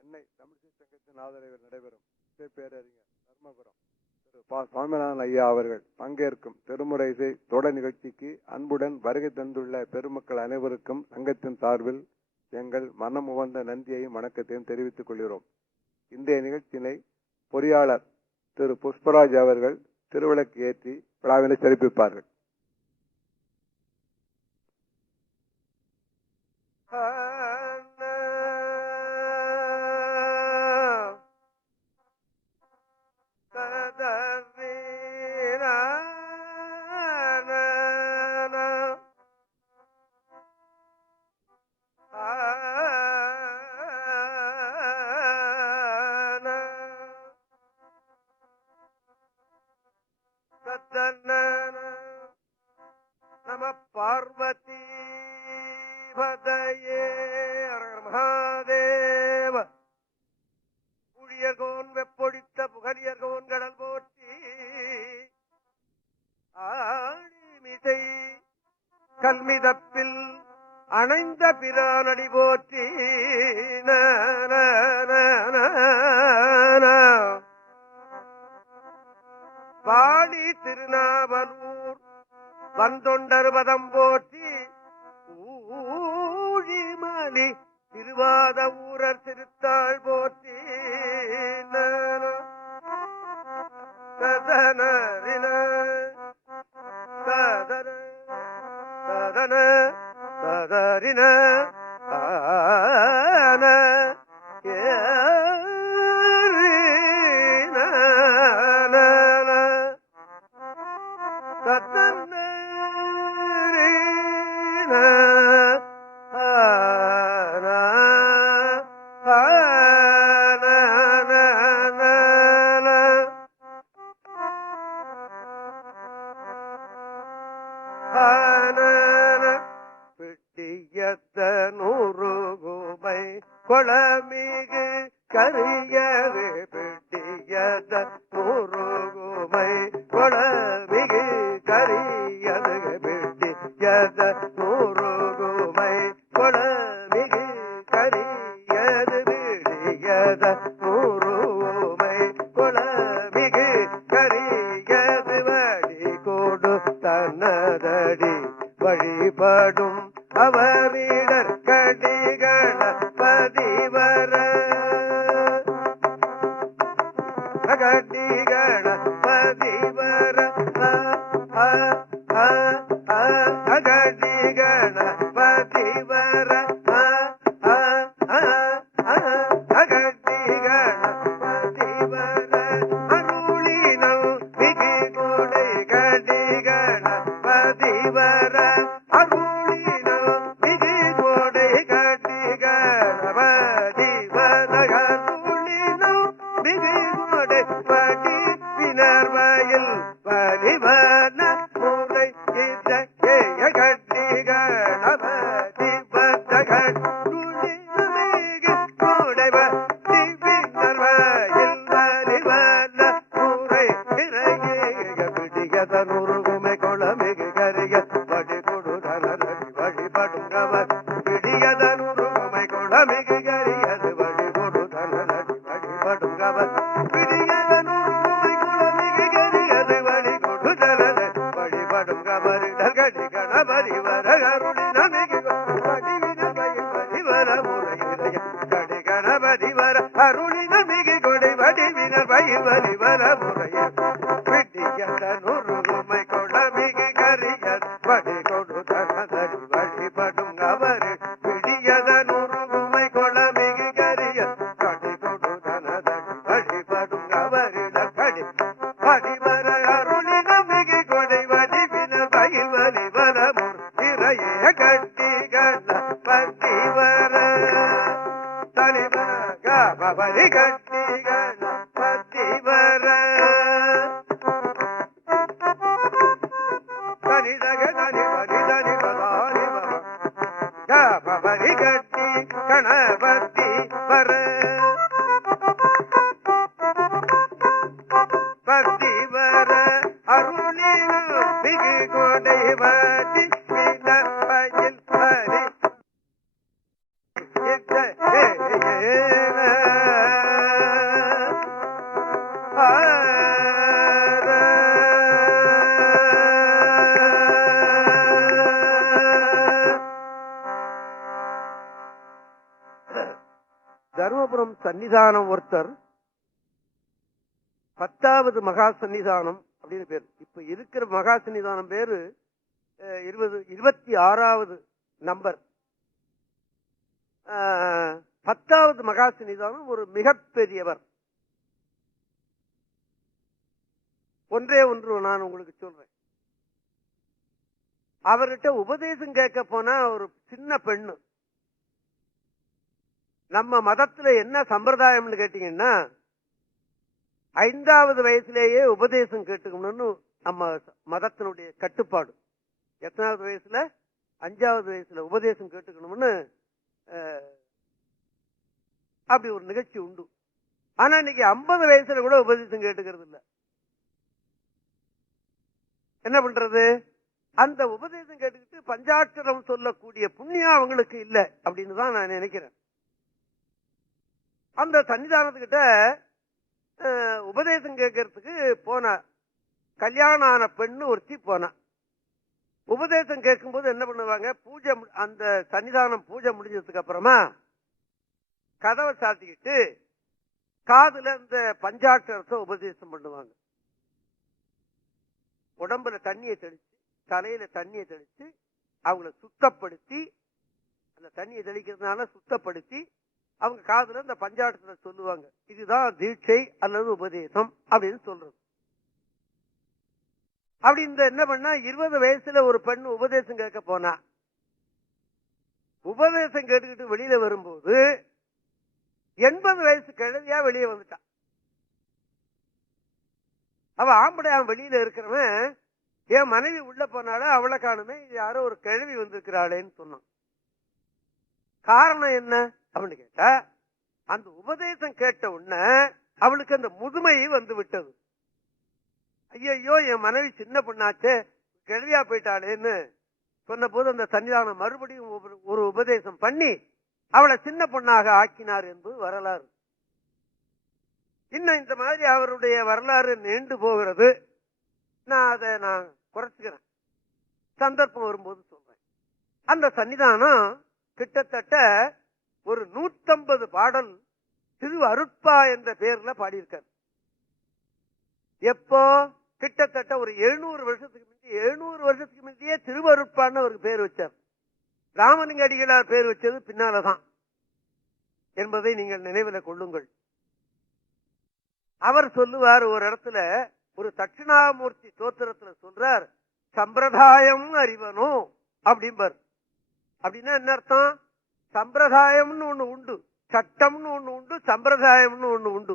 சென்னை தமிழிசை சங்கத்தின் ஆதரவில் நடைபெறும் இசை பேரறிஞர் தர்மபுரம் திரு ப. சுவாமிநாதன் ஐயா அவர்கள் பங்கேற்கும் திருமுறை இசை தொடர் நிகழ்ச்சிக்கு அன்புடன் வருகை தந்துள்ள பெருமக்கள் அனைவருக்கும் சங்கத்தின் சார்பில் எங்கள் மனம் உவந்த நன்றியையும் வணக்கத்தையும் தெரிவித்துக் கொள்கிறோம். இன்றைய நிகழ்ச்சியினை பொறியாளர் திரு புஷ்பராஜ் அவர்கள் திருவிளக்கு ஏற்றி விழாவினை சிறப்பிப்பார்கள். நம பார்வதி பதையே மகாதேவ புழியர்கோன் வெப்பொடித்த புகழியர்கோன் கடல் போற்றி ஆழிமிசை கல்மிதப்பில் அணைந்த பிரானடி போற்றி பாடி திருநாவலூர் வந்தொண்டர் பதம் போற்றி ஊழிமலி திருவாத ஊரர் திருத்தாள் போற்றி சதனரின சதன சதன சதரின ஆன பிட்டியத்தனுருகுமை கொளமிகு கரியது பிட்டியத்த நூறுகுமை கொளமிகு கரியது பிட்டியத நூறுகுமை கொளமிகு கரியது பிடியத நூறுமை கொளமிகு கரியது வழி கொடு தன்னதடி வழிபடும் அவரிடர் கடிகள பதிவர கடிகள பதிவர அகடிகள பதிவர அகடிகள பதிவர அருளினம் மிகு கொடை கடிகள பதிவர Yeah. சன்னிதானம் ஒருத்தர் 10வது மகா சன்னிதானம் அப்படின்னு பேரு. இப்ப இருக்கிற மகா சன்னிதானம் பேரு 26வது நம்பர். 10வது மகா சன்னிதானம் ஒரு மிகப்பெரியவர். ஒன்றே ஒன்று நான் உங்களுக்கு சொல்றேன். அவர்கிட்ட உபதேசம் கேட்க போனா ஒரு சின்ன பெண்ணு, நம்ம மதத்துல என்ன சம்பிரதாயம்னு கேட்டீங்கன்னா 5வது வயசுலேயே உபதேசம் கேட்டுக்கணும்னு நம்ம மதத்தினுடைய கட்டுப்பாடு. எத்தனாவது வயசுல? 5வது வயசுல உபதேசம் கேட்டுக்கணும்னு அப்படி ஒரு நிகழ்ச்சி உண்டு. ஆனா இன்னைக்கு 50 வயசுல கூட உபதேசம் கேட்டுக்கிறது இல்ல. என்ன பண்றது? அந்த உபதேசம் கேட்டுக்கிட்டு பஞ்சாட்சரம் சொல்லக்கூடிய புண்ணியம் அவங்களுக்கு இல்லை அப்படின்னு தான் நான் நினைக்கிறேன். அந்த சன்னிதானத்துக்கிட்ட உபதேசம் கேட்கறதுக்கு போன கல்யாணம் ஆன பெண்ணு ஒருத்தி போன. உபதேசம் கேட்கும்போது என்ன பண்ணுவாங்க, பூஜை அந்த சன்னிதானம் பூஜை முடிஞ்சதுக்கு அப்புறமா கதவை சாத்திக்கிட்டு காதுல இந்த பஞ்சாட்சரத்தை உபதேசம் பண்ணுவாங்க. உடம்புல தண்ணியை தெளிச்சு, தலையில தண்ணியை தெளிச்சு, அவங்கள சுத்தப்படுத்தி, அந்த தண்ணியை தெளிக்கிறதுனால சுத்தப்படுத்தி அவங்க காதுல இந்த பஞ்சாட்சரத்தை சொல்லுவாங்க. இதுதான் தீட்சை அல்லது உபதேசம் அப்படின்னு சொல்றது. அப்படி இந்த என்ன பண்ணா 20 வயசுல ஒரு பெண் உபதேசம் கேட்க போனா, உபதேசம் கேட்டுக்கிட்டு வெளியில வரும்போது 80 வயசு கிழவியா வெளியே வந்துட்டான். அவ ஆம்படை அவன் வெளியில இருக்கிறவன், என் மனைவி உள்ள போனால அவளை காணுமே, யாரோ ஒரு கிழவி வந்திருக்கிறாளேன்னு சொன்னான். காரணம் என்ன அப்படின்னு கேட்டா, அந்த உபதேசம் கேட்ட உடனே அவளுக்கு அந்த முதுமை வந்து விட்டது. ஐயோ என் மனைவி சின்ன பொண்ணாச்சே, கிழவியா போயிட்டாளேன்னு சொன்ன போது அந்த சன்னிதானம் மறுபடியும் ஒரு உபதேசம் பண்ணி அவளை சின்ன பொண்ணாக ஆக்கினார் என்பது வரலாறு. இன்னும் இந்த மாதிரி அவருடைய வரலாறு நீண்டு போகிறது. அதை நான் குறைச்சுக்கிறேன், சந்தர்ப்பம் வரும்போது சொல்றேன். அந்த சன்னிதானம் கிட்டத்தட்ட ஒரு 150 பாடல் திரு அருட்பா என்ற பெயர்ல பாடியிருக்கார். எப்போ? கிட்டத்தட்ட ஒரு 700 வருஷத்துக்கு முந்தையே திருவருட்பான்னு அவருக்கு பேர் வச்சார். ராமலிங்க அடிகளார் பேர் வச்சது பின்னாலதான் என்பதை நீங்கள் நினைவில் கொள்ளுங்கள். அவர் சொல்லுவார் ஒரு இடத்துல, ஒரு தட்சிணாமூர்த்தி தோத்திரத்துல சொல்றார், சம்பிரதாயம் அறிவனும் அப்படிம்பார். அப்படின்னா என்ன அர்த்தம்? சம்பிரதாயம்னு ஒண்ணு உண்டு, சட்டம்னு ஒண்ணு உண்டு, சம்பிரதாயம்னு ஒண்ணு உண்டு.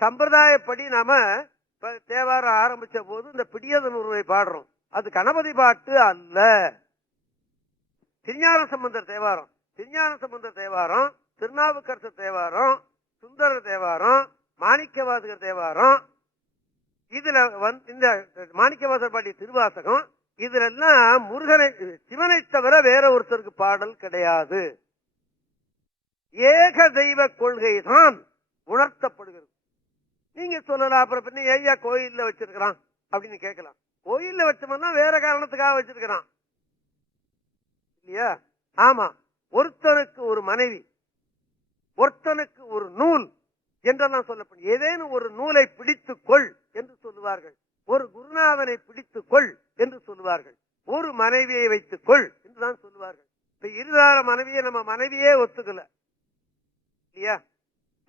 சம்பிரதாயப்படி நாம தேவாரம் ஆரம்பிச்ச போது இந்த பிடியதனூரை பாடுறோம், அது கணபதி பாட்டு அல்ல. திருஞான சம்பந்தர் தேவாரம், திருநாவுக்கரசர் தேவாரம், சுந்தரர் தேவாரம், மாணிக்கவாசகர் தேவாரம், இதுல இந்த மாணிக்கவாசகர் பாடிய திருவாசகம், இதுல எல்லாம் முருகனை சிவனை தவிர வேற ஒருத்தருக்கு பாடல் கிடையாது. ஏக தெய்வ கொள்கை தான் உணர்த்தப்படுகிறது. நீங்க சொல்லலாம், அப்புறம் பின்ன ஐயா கோயில்ல வச்சிருக்கிறான் அப்படின்னு கேட்கலாம். கோயில்ல வச்சோம்னா வேற காரணத்துக்காக வச்சிருக்கிறான் இல்லையா? ஆமா, ஒருத்தனுக்கு ஒரு மனைவி, ஒருத்தனுக்கு ஒரு நூல் என்றெல்லாம் சொல்லப்படும். ஏதேனும் ஒரு நூலை பிடித்துக் கொள் என்று சொல்லுவார்கள், ஒரு குருநாதனை பிடித்துக் கொள் என்று சொல்லுவார்கள், ஒரு மனைவியை வைத்துக் கொள் என்றுதான் சொல்லுவார்கள். இப்ப இருதார மனைவியை நம்ம மனைவியே ஒத்துக்கல இல்லையா?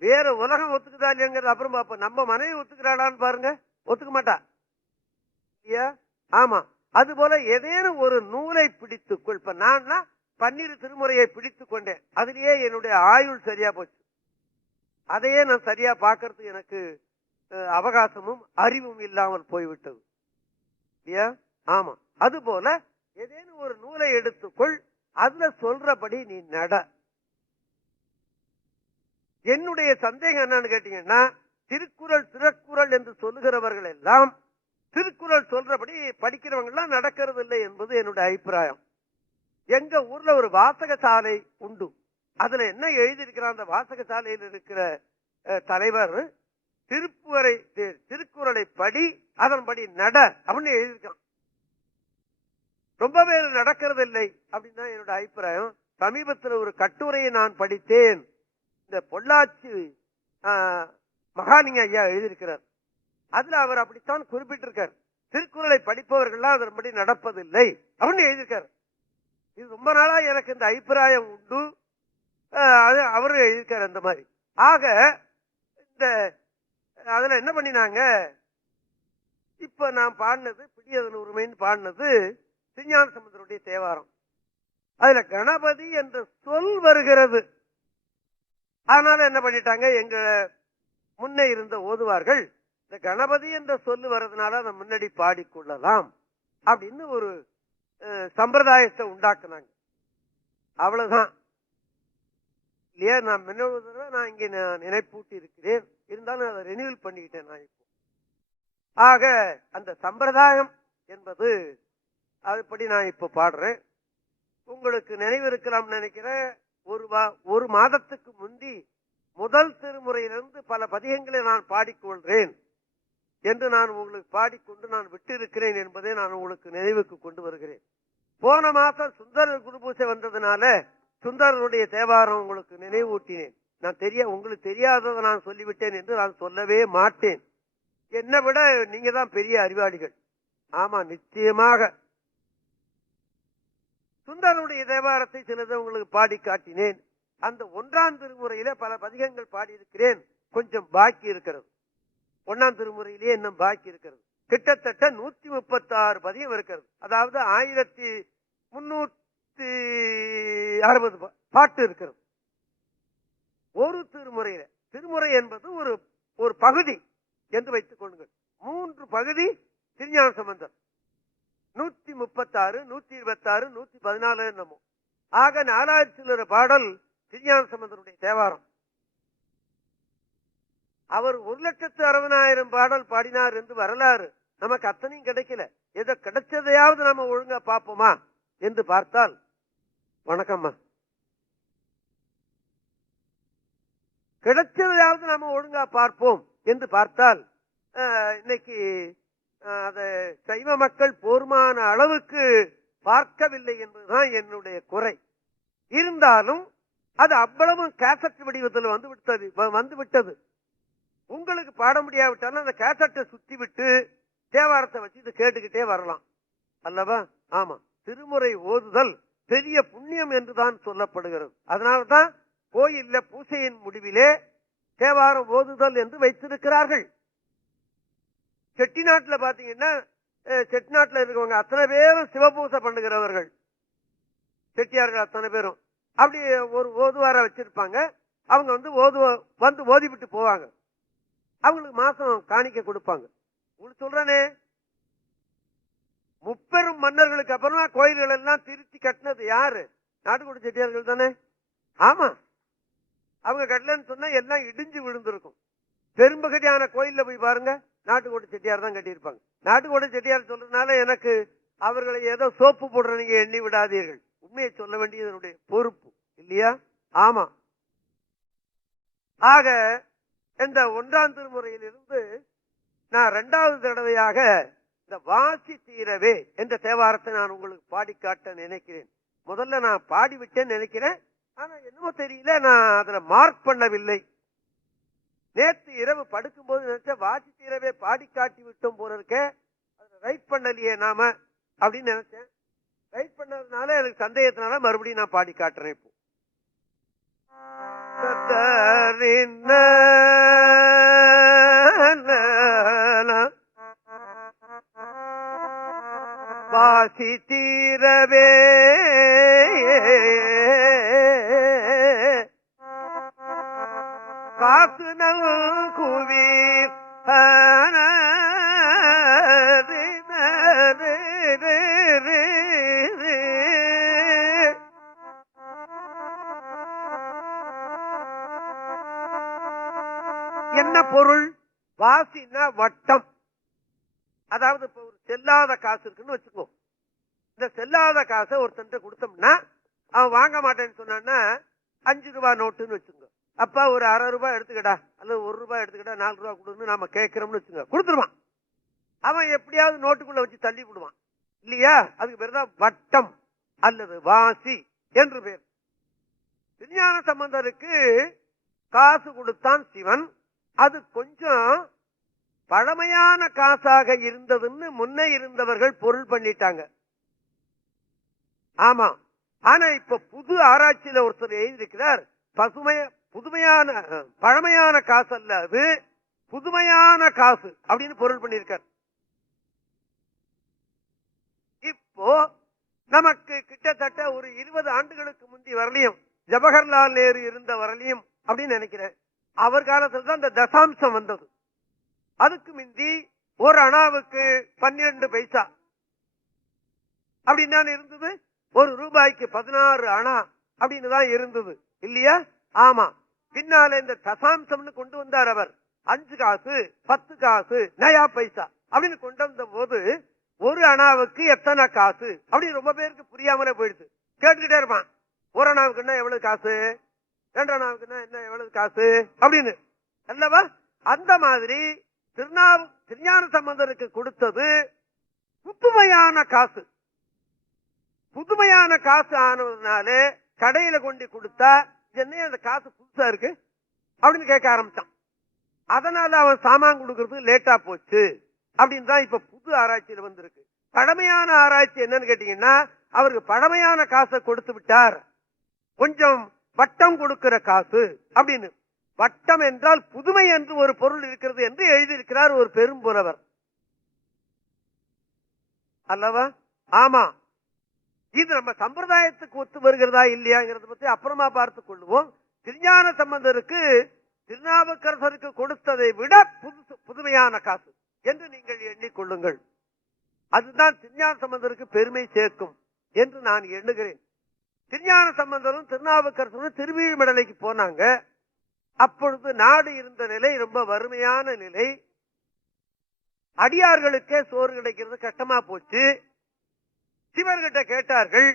வேற உலகம் ஒத்துக்குதா இல்லையாங்கிறது அப்புறம் பார்ப்போம். நம்ம மனைவி ஒத்துக்கிறாளான்னு பாருங்க, ஒத்துக்க மாட்டா இல்லையா? ஆமா, அது போல ஏதேனும் ஒரு நூலை பிடித்துக்கொள். இப்ப நான் பன்னிரு திருமுறையை பிடித்துக் கொண்டேன், அதுலயே என்னுடைய ஆயுள் சரியா போச்சு. அதையே நான் சரியா பார்க்கறதுக்கு எனக்கு அவகாசமும் அறிவும் இல்லாமல் போய்விட்டது இல்லையா? ஆமா, அது போல ஏதேனும் ஒரு நூலை எடுத்துக்கொள், அதுல சொல்றபடி நீ நட. என்னுடைய சந்தேகம் என்னன்னு கேட்டீங்கன்னா, திருக்குறள் என்று சொல்லுகிறவர்கள் எல்லாம் திருக்குறள் சொல்றபடி படிக்கிறவங்க எல்லாம் நடக்கிறது இல்லை என்பது என்னுடைய அபிப்பிராயம். எங்க ஊர்ல ஒரு வாசக சாலை உண்டு, அதுல என்ன எழுதியிருக்கிற, அந்த வாசக சாலையில் இருக்கிற தலைவர் திருக்குறளை படி, அதன்படி நட அப்படின்னு எழுதியிருக்கான். ரொம்ப பேர் நடக்கிறது இல்லை அப்படின்னு தான் என்னோட அபிப்பிராயம். சமீபத்தில் ஒரு கட்டுரையை நான் படித்தேன். இந்த பொள்ளாச்சி மகாலிங்க ஐயா எழுதியிருக்கிறார். அதுல அவர் அப்படித்தான் குறிப்பிட்டிருக்கார். திருக்குறளை படிப்பவர்கள்லாம் அதன்படி நடப்பதில்லை அப்படின்னு எழுதியிருக்காரு. இது ரொம்ப நாளா எனக்கு இந்த அபிப்பிராயம் உண்டு. அவரு எழுதியிருக்காரு அந்த மாதிரி. ஆக இந்த அதுல என்ன பண்ணினாங்க, இப்ப நான் பாடினது பிடியதன் உரிமைன்னு பாடினது திருஞான சம்பந்தருடைய தேவாரம். அதுல கணபதி என்ற சொல் வருகிறது. அதனால என்ன பண்ணிட்டாங்க, எங்க முன்னே இருந்த ஓதுவார்கள் இந்த கணபதி என்ற சொல்லு வர்றதுனால அதை முன்னாடி பாடிக்கொள்ளலாம் அப்படின்னு ஒரு சம்பிரதாயத்தை உண்டாக்குனாங்க. அவ்வளவுதான் இல்லையா? நான் நான் இங்க நினைப்பூட்டி இருக்கிறேன், இருந்தாலும் அதை ரெனியூவல் பண்ணிக்கிட்டேன் நான் இப்போ. ஆக அந்த சம்பிரதாயம் என்பது அதுபடி நான் இப்ப பாடுறேன். உங்களுக்கு நினைவு இருக்கலாம் நினைக்கிறேன். ஒரு மாதத்துக்கு முந்தி முதல் திருமுறையிலிருந்து பல பதிகங்களை நான் பாடிக்கொள்றேன் என்று நான் உங்களுக்கு பாடிக்கொண்டு நான் விட்டிருக்கிறேன் என்பதை நான் உங்களுக்கு நினைவுக்கு கொண்டு வருகிறேன். போன மாசம் சுந்தரர் குருபூசை வந்ததுனால சுந்தரருடைய தேவாரம் உங்களுக்கு நினைவூட்டினேன். நான் உங்களுக்கு தெரியாததை நான் சொல்லிவிட்டேன் என்று நான் சொல்லவே மாட்டேன். என்னை விட நீங்க தான் பெரிய அறிவாளிகள். ஆமா, நிச்சயமாக சுந்தரனுடைய தேவாரத்தை சிலதை உங்களுக்கு பாடி காட்டினேன். அந்த 1ஆம் திருமுறையில பல பதிகங்கள் பாடியிருக்கிறேன். கொஞ்சம் பாக்கி இருக்கிறது. 1ஆம் திருமுறையிலேயே இன்னும் பாக்கி இருக்கிறது. கிட்டத்தட்ட 136 பதிகம் இருக்கிறது. அதாவது 1360 பாட்டு இருக்கிறது ஒரு திருமுறையில. திருமுறை என்பது ஒரு பகுதி என்று வைத்துக் கொள்ளுங்கள். 3 பகுதி திருஞான சம்பந்தர். 136, 126, 114 என்னமோ. ஆக 4000 சில்லற பாடல் திருஞான சம்பந்தருடைய தேவாரம். அவர் 1,60,000 பாடல் பாடினார் என்று வரலாறு நமக்கு அத்தனையும் கிடைக்கல. ஏதோ கிடைச்சதையாவது நம்ம ஒழுங்கா பார்ப்போமா என்று பார்த்தால், வணக்கம்மா, கிடைச்சதையாவது நாம ஒழுங்கா பார்ப்போம் என்று பார்த்தால் இன்னைக்கு அதை சைவ மக்கள் போர்மான அளவுக்கு பார்க்கவில்லை என்பதுதான் என்னுடைய குறை. இருந்தாலும் அது அவ்வளவு கேசட் வடிவத்தில் வந்து விட்டது. உங்களுக்கு பாட முடியாவிட்டாலும் அந்த கேசட்டை சுத்தி விட்டு தேவாரத்தை வச்சு இதை கேட்டுக்கிட்டே வரலாம் அல்லவா? ஆமா, திருமுறை ஓதுதல் பெரிய புண்ணியம் என்றுதான் சொல்லப்படுகிறது. அதனால்தான் கோயில்ல பூசையின் முடிவிலே தேவாரம் ஓதுதல் என்று வைத்திருக்கிறார்கள். செட்டிநாட்டுல பாத்தீங்கன்னா, செட்டிநாட்டுல இருக்கவங்க அத்தனை பேரும் சிவபூசை பண்ணுகிறவர்கள். செட்டியார்கள் அத்தனை பேரும் அப்படி ஒரு ஓதுவார வச்சிருப்பாங்க. அவங்க வந்து ஓதிவிட்டு போவாங்க. அவங்களுக்கு மாசம் காணிக்க கொடுப்பாங்க. உங்களுக்கு சொல்றேனே, முப்பெரும் மன்னர்களுக்கு அப்புறமா கோயில்கள் எல்லாம் திருத்தி கட்டினது யாரு? நாட்டுக்கோட்டை செட்டியார்கள் தானே. ஆமா, அவங்க கட்டலன்னு சொன்னா எல்லாம் இடிஞ்சு விழுந்திருக்கும். பெரும்பகுதியான கோயில்ல போய் பாருங்க, நாட்டுக்கோட்டை செட்டியார் தான் கட்டியிருப்பாங்க. நாட்டுக்கோட்டை செட்டியார் சொல்றதுனால எனக்கு அவர்களை ஏதோ சோப்பு போடுற நீங்க எண்ணி விடாதீர்கள். உண்மையை சொல்ல வேண்டியது என்னுடைய பொறுப்பு இல்லையா? ஆமா. ஆக இந்த 1ஆம் திருமுறையிலிருந்து நான் 2வது தடவையாக இந்த வாசி தீரவே என்ற தேவாரத்தை நான் உங்களுக்கு பாடி காட்ட நினைக்கிறேன். முதல்ல நான் பாடிவிட்டேன்னு நினைக்கிறேன். ஆனா என்னமோ தெரியல, நான் அதுல மார்க் பண்ணவில்லை. நேற்று இரவு படுக்கும் போது நினைச்ச வாசி தீரவே பாடி காட்டி விட்டோம் போல இருக்க, அதுல ரைட் பண்ணலையே நாம அப்படின்னு நினைச்சேன். ரைட் பண்ணதுனால எனக்கு சந்தேகத்தினால மறுபடியும் நான் பாடி காட்டுறேன். இப்போ வாசி தீரவே காத்து நல் குவீர் என்ன பொருள்? வாசினா வட்டம். அதாவது இப்ப ஒரு செல்லாத காசு இருக்குன்னு வச்சுக்கோ. இந்த செல்லாத காசை ஒருத்தன் கொடுத்தோம்னா அவன் வாங்க மாட்டேன்னு சொன்னான்னா 5 ரூபாய் நோட்டுன்னு வச்சுக்கோ. அப்பா ஒரு 1/2 ரூபாய் எடுத்துக்கடா அல்லது 1 ரூபாய் எடுத்துக்கடா, 4 ரூபாய் கொடுன்னு நாம கேட்கிறோம்னு வச்சுக்கோ. கொடுத்துருவான். அவன் எப்படியாவது நோட்டுக்குள்ள வச்சு தள்ளி விடுவான் இல்லையா? அதுக்கு பேர் தான் வட்டம் அல்லது வாசி என்று பேர். திருஞான சம்பந்தருக்கு காசு கொடுத்தான் சிவன். அது கொஞ்சம் பழமையான காசாக இருந்ததுன்னு முன்னே இருந்தவர்கள் பொருள் பண்ணிட்டாங்க. ஆமா, ஆனா இப்ப புது ஆராய்ச்சியில ஒருத்தர் எழுதியிருக்கிறார், புதுமையான பழமையான காசு அல்ல, அது புதுமையான காசு அப்படின்னு பொருள் பண்ணியிருக்கார். இப்போ நமக்கு கிட்டத்தட்ட ஒரு 20 ஆண்டுகளுக்கு முந்தி வரலையும், ஜவஹர்லால் நேரு இருந்த வரலையும் அப்படின்னு நினைக்கிறேன், அவர் காலத்தில் தான் இந்த தசாம்சம் வந்தது. அதுக்கு முந்தி ஒரு அணாவுக்கு 12 பைசா அப்படின்னு தான் இருந்தது. ஒரு ரூபாய்க்கு 16 அணா அப்படின்னு தான் இருந்தது இல்லையா? ஆமா. பின்னால இந்த தசாம்சம்னு கொண்டு வந்தார் அவர். 5 காசு 10 காசு நயா பைசா அப்படின்னு கொண்டு வந்த போது ஒரு அணாவுக்கு எத்தனை காசு அப்படின்னு ரொம்ப பேருக்கு புரியாமலே போயிடுது. கேட்டுக்கிட்டே இருப்பான், ஒரு அணாவுக்குன்னா எவ்வளவு காசு, 2 அணாவுக்குன்னா என்ன எவ்வளவு காசு அப்படின்னு அல்லவா? அந்த மாதிரி திருஞான சம்பந்தருக்கு கொடுத்தது புதுமையான காசு. புதுமையான காசு ஆனதுனால கடையில கொண்டு கொடுத்தா என்ன அந்த காசு புதுசா இருக்கு அப்படின்னு கேட்க ஆரம்பிச்சான். அதனால அவன் சாமான் கொடுக்கறது லேட்டா போச்சு அப்படின்னு தான் இப்ப புது ஆராய்ச்சியில வந்திருக்கு. பழமையான ஆராய்ச்சி என்னன்னு கேட்டீங்கன்னா, அவருக்கு பழமையான காசை கொடுத்து விட்டார், கொஞ்சம் வட்டம் கொடுக்கிற காசு அப்படின்னு. வட்டம் என்றால் புதுமை என்று ஒரு பொருள் இருக்கிறது என்று எழுதியிருக்கிறார் ஒரு பெரும்புலவர் அல்லவா? ஆமா. இது நம்ம சம்பிரதாயத்துக்கு ஒத்து வருகிறதா இல்லையாங்கிறத பத்தி அப்புறமா பார்த்துக் கொள்வோம். திருஞான சம்பந்தருக்கு திருநாவுக்கரசருக்கு கொடுத்ததை விட புதுமையான காசு என்று நீங்கள் எண்ணிக்கொள்ளுங்கள். அதுதான் திருஞான சம்பந்தருக்கு பெருமை சேர்க்கும் என்று நான் எண்ணுகிறேன். திருஞான சம்பந்தரும் திருநாவுக்கரசரும் திருவீழ்மடலைக்கு போனாங்க. அப்பொழுது நாடு இருந்த நிலை ரொம்ப வறுமையான நிலை. அடியார்களுக்கே சோறு கிடைக்கிறது கஷ்டமா போச்சு. சிவர்கிட்ட கேட்டார்கள்.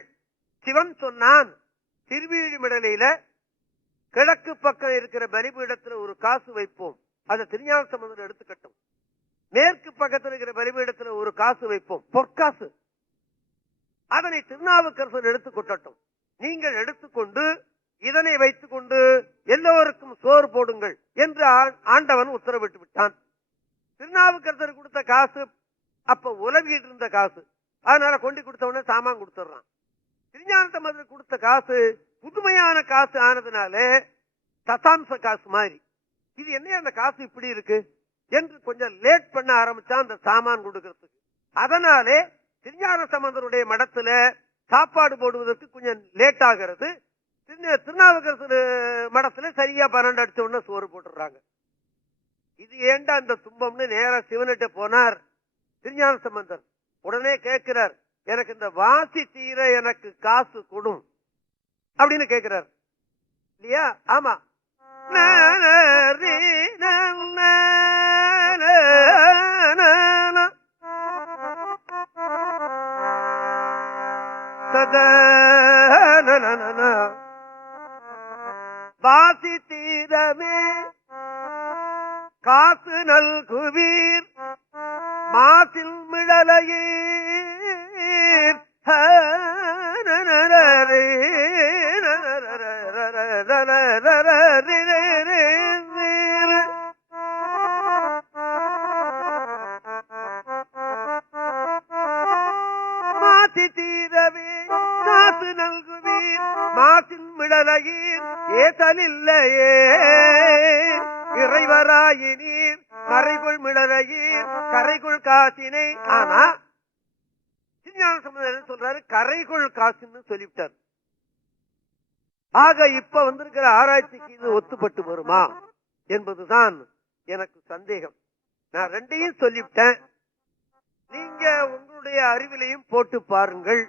சிவன் சொன்னான், திருவீழ்மடலையில கிழக்கு பக்கம் இருக்கிற பலிபீடத்துல ஒரு காசு வைப்போம், அதை திருஞான சம்பந்தர் எடுத்துக்கட்டும். மேற்கு பக்கத்தில் இருக்கிற பலிபீடத்துல ஒரு காசு வைப்போம், பொற்காசு, அதனை திருநாவுக்கரசர் எடுத்துக் கொள்ளட்டும். நீங்கள் எடுத்துக்கொண்டு இதனை வைத்துக் கொண்டு எல்லோருக்கும் சோறு போடுங்கள் என்று ஆண்டவன் உத்தரவிட்டு விட்டான். திருநாவுக்கரசர் கொடுத்த காசு அப்ப உலவிட்டு இருந்த காசு, அதனால கொண்டு கொடுத்தவன சாமான் கொடுத்துறான். திருஞான சம்பந்தர் கொடுத்த காசு புதுமையான காசு ஆனதுனால தசாம்ச காசு மாதிரி. இது என்ன அந்த காசு இப்படி இருக்கு என்று கொஞ்சம் லேட் பண்ண ஆரம்பிச்சான் அந்த சாமான் கொடுக்கறதுக்கு. அதனாலே திருஞான சம்பந்தருடைய மடத்துல சாப்பாடு போடுவதற்கு கொஞ்சம் லேட் ஆகிறது. திருநாவுக்கரசர் மடத்துல சரியா 12 அடிச்ச உடனே சோறு போட்டுறாங்க. இது ஏண்டா அந்த துன்பம்னு நேரா சிவனிட்ட போனார் திருஞான சம்பந்தர். உடனே கேட்கிறார், எனக்கு இந்த வாசி தீர எனக்கு காசு கொடும் அப்படின்னு கேட்கிறார் இல்லையா? ஆமா. வாசி தீரமே காசு நல்குவீர் மாசில் மிழலையீர் மாசி தீரவே காசு நல்குவீர் மாசில் மிழலையீர் ஏதலில்லையே இறைவராயினீர் கரைகுள் மிளரையீர் கரைகுள் காசினை. ஆனா திருஞான சம்பந்தர் சொல்றாரு கரைகுள் காசுன்னு சொல்லிவிட்டார். ஆக இப்ப வந்திருக்கிற ஆராய்ச்சிக்கு இது ஒத்துப்பட்டு வருமா என்பதுதான் எனக்கு சந்தேகம். நான் ரெண்டையும் சொல்லிவிட்டேன், நீங்க உங்களுடைய அறிவிலையும் போட்டு பாருங்கள்.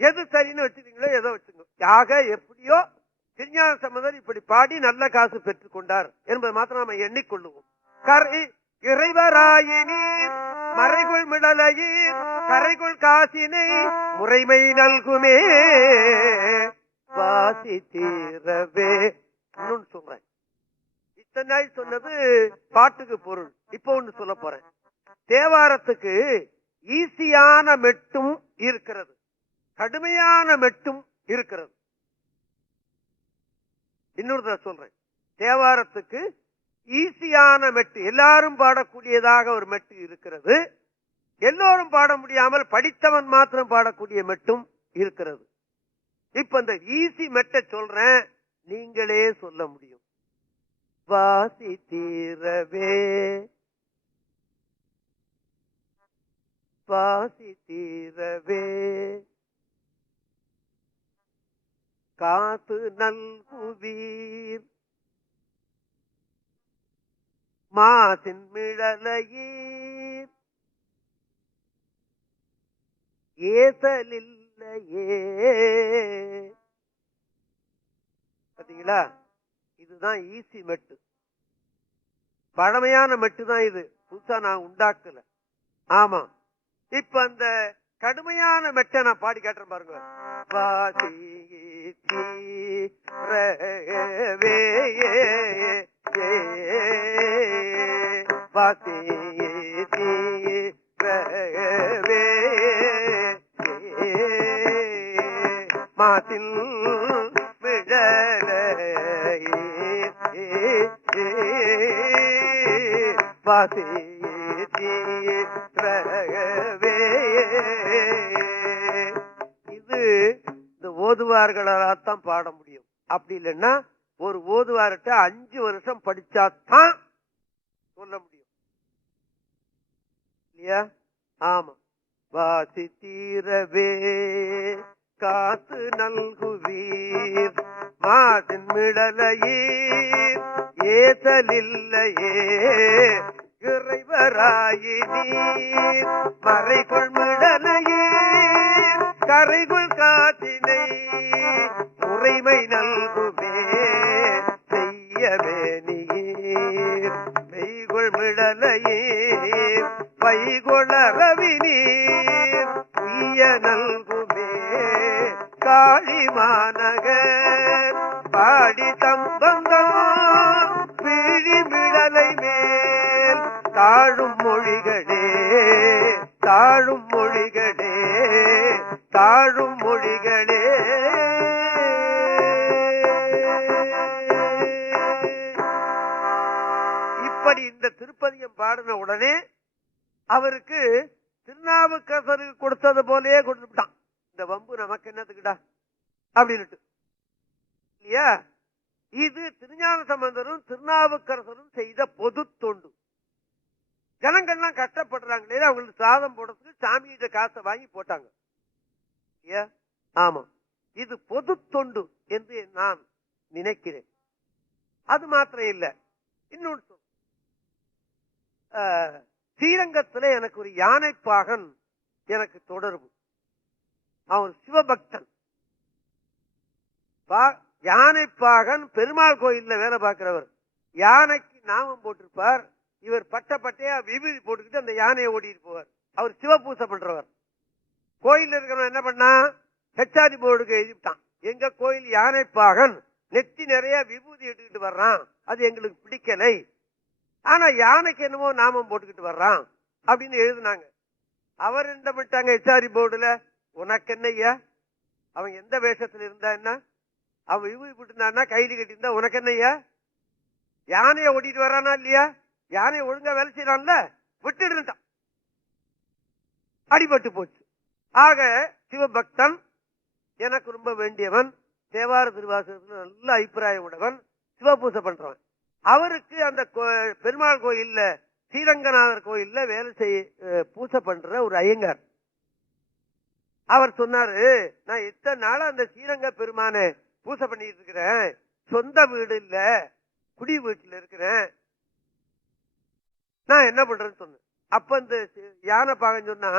எது சரின்னு வச்சுக்கீங்களோ எதை வச்சுங்க. ஆக எப்படியோ திருஞான சம்பந்தர் இப்படி பாடி நல்ல காசு பெற்றுக் கொண்டார் என்பதை மாத்திரம் நாம எண்ணிக்கொள்ளுவோம். இறைவராயினீர் மறைகுள் மிடலையீர் கரைகுள் காசினை முறைமை நல்குமே வாசி தீரவே. இன்னொன்னு சொல்றேன், இத்தனை நாள் சொன்னது பாட்டுக்கு பொருள். இப்ப ஒண்ணு சொல்ல போறேன். தேவாரத்துக்கு ஈஸியான மெட்டும் இருக்கிறது, கடுமையான மெட்டும் இருக்கிறது. இன்னொரு சொல்றேன், தேவாரத்துக்கு ஈஸியான மெட்டு, எல்லாரும் பாடக்கூடியதாக ஒரு மெட்டு இருக்கிறது. எல்லோரும் பாட முடியாமல் படித்தவன் மாத்திரம் பாடக்கூடிய மெட்டும் இருக்கிறது. இப்ப இந்த ஈஸி மெட்டை சொல்றேன், நீங்களே சொல்ல முடியும். வாசி தீரவே வாசி தீரவே காத்து நல்குவீர் மாசின் மிழலையீர் ஏசலில்லையே. பாத்தீங்களா, இதுதான் ஈஸி மெட்டு, பழமையான மெட்டு தான் இது, புதுசா நான் உண்டாக்கல. ஆமா, இப்ப அந்த கடுமையான மெட்டை நான் பாடி காட்டுறேன் பாருங்க. வாசி தீரவே வாசி தீரவே மாசில் வாசி தீரவே. இது இந்த ஓதுவார்களால்தான் பாட முடியும். அப்படி இல்லைன்னா ஒரு ஓதுவார்கிட்ட 5 வருஷம் படிச்சாதான் சொல்ல முடியும் இல்லையா? ஆமா. வாசி தீரவே காத்து நல்குவீர் மாசின் மிடலையீர் ஏசலில்லையே இறைவராயினீர் மறைகொள் மிடலையீர் கரைகொள் காற்றினை உரைமை நல்குவே செய்யவே நீர் மெய்கொள் மிடலையீர் வைகொளரவி நீர் உய்ய நல்குமே காளிமாநகர் பாடி தம்பந்தம் விழி மிடலை மேல் தாழும் மொழிகளே தாழும் மொழிகளே தாழும் மொழிகளே. இப்படி இந்த திருப்பதியம் பாடின உடனே அவருக்கு திருநாவுக்கரசருக்கு கொடுத்தது போலயே கொடுத்துட்டான். இந்த வம்பு நமக்கு என்னத்துக்குடா அப்படின்னுட்டு இல்லையா? இது திருஞான சம்பந்தரும் திருநாவுக்கரசரும் செய்த பொது தொண்டு. ஜனங்கள்லாம் கஷ்டப்படுறாங்களே, அவங்களுக்கு சாதம் போடுறதுக்கு சாமியிட்ட காசை வாங்கி போட்டாங்க. ஆமா, இது பொது தொண்டு என்று நான் நினைக்கிறேன். அது மாத்திரம் இல்ல, இன்னொன்று ஸ்ரீரங்கத்துல எனக்கு ஒரு யானைப்பாகன் எனக்கு தொடர்பு. அவன் சிவபக்தன். யானைப்பாகன் பெருமாள் கோயில்ல வேலை பார்க்கிறவர். யானைக்கு நாமம் போட்டிருப்பார். இவர் பட்ட பட்டையா விபூதி போட்டுக்கிட்டு அந்த யானையை ஓடிட்டு போவார். அவர் சிவபூசை பண்றவர். கோயில் இருக்கிறவன் என்ன பண்ணா, ஹெச்ஆர்டி போர்டுக்கு எழுதிட்டான், எங்க கோயில் யானைப்பாகன் நெத்தி நிறைய விபூதி எடுத்துக்கிட்டு வர்றான், அது எங்களுக்கு பிடிக்கலை, ஆனா யானைக்கு என்னமோ நாமம் போட்டுக்கிட்டு வர்றான் அப்படின்னு எழுதுனாங்க. அவர் என்ன பண்ணிட்டாங்க ஹெச்ஆர்டி போர்டுல, உனக்கு என்னய்யா, அவன் எந்த வேஷத்துல இருந்தா என்ன, அவன் விபூதி போட்டு இருந்தான்னா கையில கட்டி இருந்தா உனக்கு என்னய்யா, யானைய ஓட்டிட்டு வர்றானா இல்லையா, யானையை ஒழுங்கா வேலை செய்யறான்ல, விட்டுட்டு இருந்தான். அடிபட்டு போச்சு. ஆக சிவபக்தன், எனக்கு ரொம்ப வேண்டியவன், தேவார திருவாசகத்துல நல்ல அபிப்பிராயம் உடையவன், சிவபூசை பண்றவன். அவருக்கு அந்த பெருமாள் கோயில்ல ஸ்ரீரங்கநாதர் கோயில்ல வேலை செய்ய பூசை பண்ற ஒரு ஐயங்கார். அவர் சொன்னாரு, நான் எத்தனை நாளா அந்த ஸ்ரீரங்க பெருமானை பூசை பண்ணிட்டு இருக்கிறேன், சொந்த வீடு இல்ல, குடி வீட்டுல இருக்கிறேன், நான் என்ன பண்றேன்னு சொன்னேன். அப்ப இந்த யானை பாகன் சொன்னா,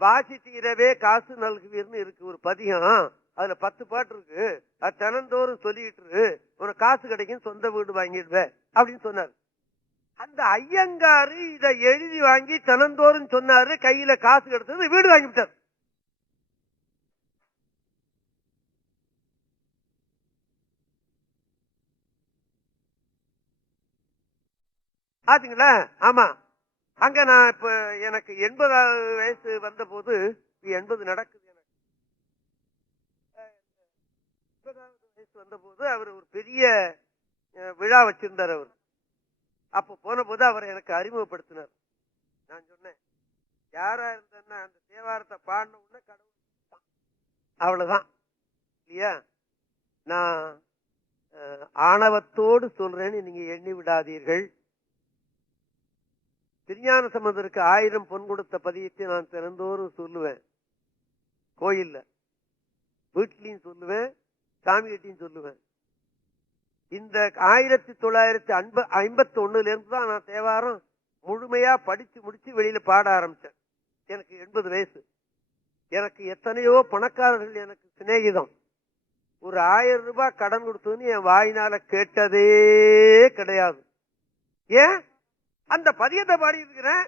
வாசி தீரவே காசு நல்குவீர்னு இருக்கு ஒரு பதிகம், அதுல 10 பாட்டு இருக்கு, அது தினந்தோறும் சொல்லிட்டு உனக்கு காசு கிடைக்கும், சொந்த வீடு வாங்கிடுவேன் அப்படின்னு சொன்னாரு. அந்த ஐயங்காரு இதை எழுதி வாங்கி தினந்தோறும் சொன்னாரு, கையில காசு கிடைச்சது, வீடு வாங்கிவிட்டார். ஆச்சுங்களா? ஆமா. அங்க நான் இப்ப எனக்கு 80வது வயசு வந்த போது, 80 நடக்குது எனக்கு, 80வது வயசு வந்த போது அவர் ஒரு பெரிய விழா வச்சிருந்தார் அவர். அப்ப போன போது அவர் எனக்கு அறிமுகப்படுத்தினார். நான் சொன்னேன், யாரா இருந்தேன்னா அந்த தேவாரத்தை பாடின உடனே கடவுள் அவ்வளவுதான் இல்லையா. நான் ஆணவத்தோடு சொல்றேன்னு நீங்க எண்ணி விடாதீர்கள். திருஞான சம்பந்தருக்கு 1000 பொன் கொடுத்த பதியத்தை நான் தினந்தோறும் சொல்லுவேன். கோயில்ல வீட்லயும் சொல்லுவேன், சாமி கிட்டையும் சொல்லுவேன். இந்த 1951 இருந்து தான் நான் தேவாரம் முழுமையா படிச்சு முடிச்சு வெளியில பாட ஆரம்பிச்சேன். எனக்கு 80 வயசு. எனக்கு எத்தனையோ பணக்காரர்கள் எனக்கு சிநேகிதம். ஒரு 1000 ரூபாய் கடன் கொடுத்ததுன்னு என் வாயினால கேட்டதே கிடையாது. ஏன்? அந்த பதியத்தை பாடி இருக்கிறேன்.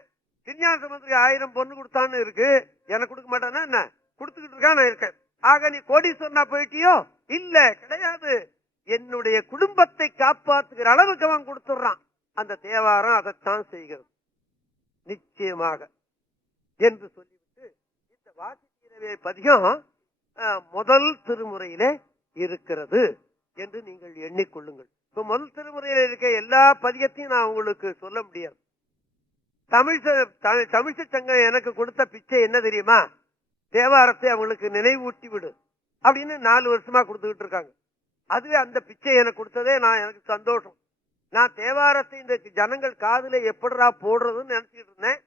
திருஞான சம்பந்தருக்கு 1000 பொண்ணு கொடுத்தான்னு இருக்கு, எனக்கு கொடுக்க மாட்டானா என்ன? கொடுத்துக்கிட்டு இருக்கா, நான் இருக்கேன். ஆக நீ கோடீஸ்வரனா போயிட்டியோ? இல்ல, கிடையாது. என்னுடைய குடும்பத்தை காப்பாற்றுகிற அளவுக்கு அவன் கொடுத்துடுறான். அந்த தேவாரம் அதைத்தான் செய்கிறது நிச்சயமாக என்று சொல்லிவிட்டு, இந்த வாசிக்கிறவே பதிகம் முதல் திருமுறையிலே இருக்கிறது என்று நீங்கள் எண்ணிக்கொள்ளுங்கள். இப்ப முதல் திருமுறையில இருக்க எல்லா பதிகத்தையும் நான் உங்களுக்கு சொல்ல முடியாது. தமிழ்ச்ச சங்கம் எனக்கு கொடுத்த பிச்சை என்ன தெரியுமா? தேவாரத்தை அவங்களுக்கு நினைவூட்டி விடு அப்படின்னு 4 வருஷமா கொடுத்துக்கிட்டு இருக்காங்க. அதுவே அந்த பிச்சை எனக்கு கொடுத்ததே எனக்கு சந்தோஷம். நான் தேவாரத்தை இந்த ஜனங்கள் காதுல எப்படிரா போடுறதுன்னு நினைச்சுக்கிட்டு இருந்தேன்.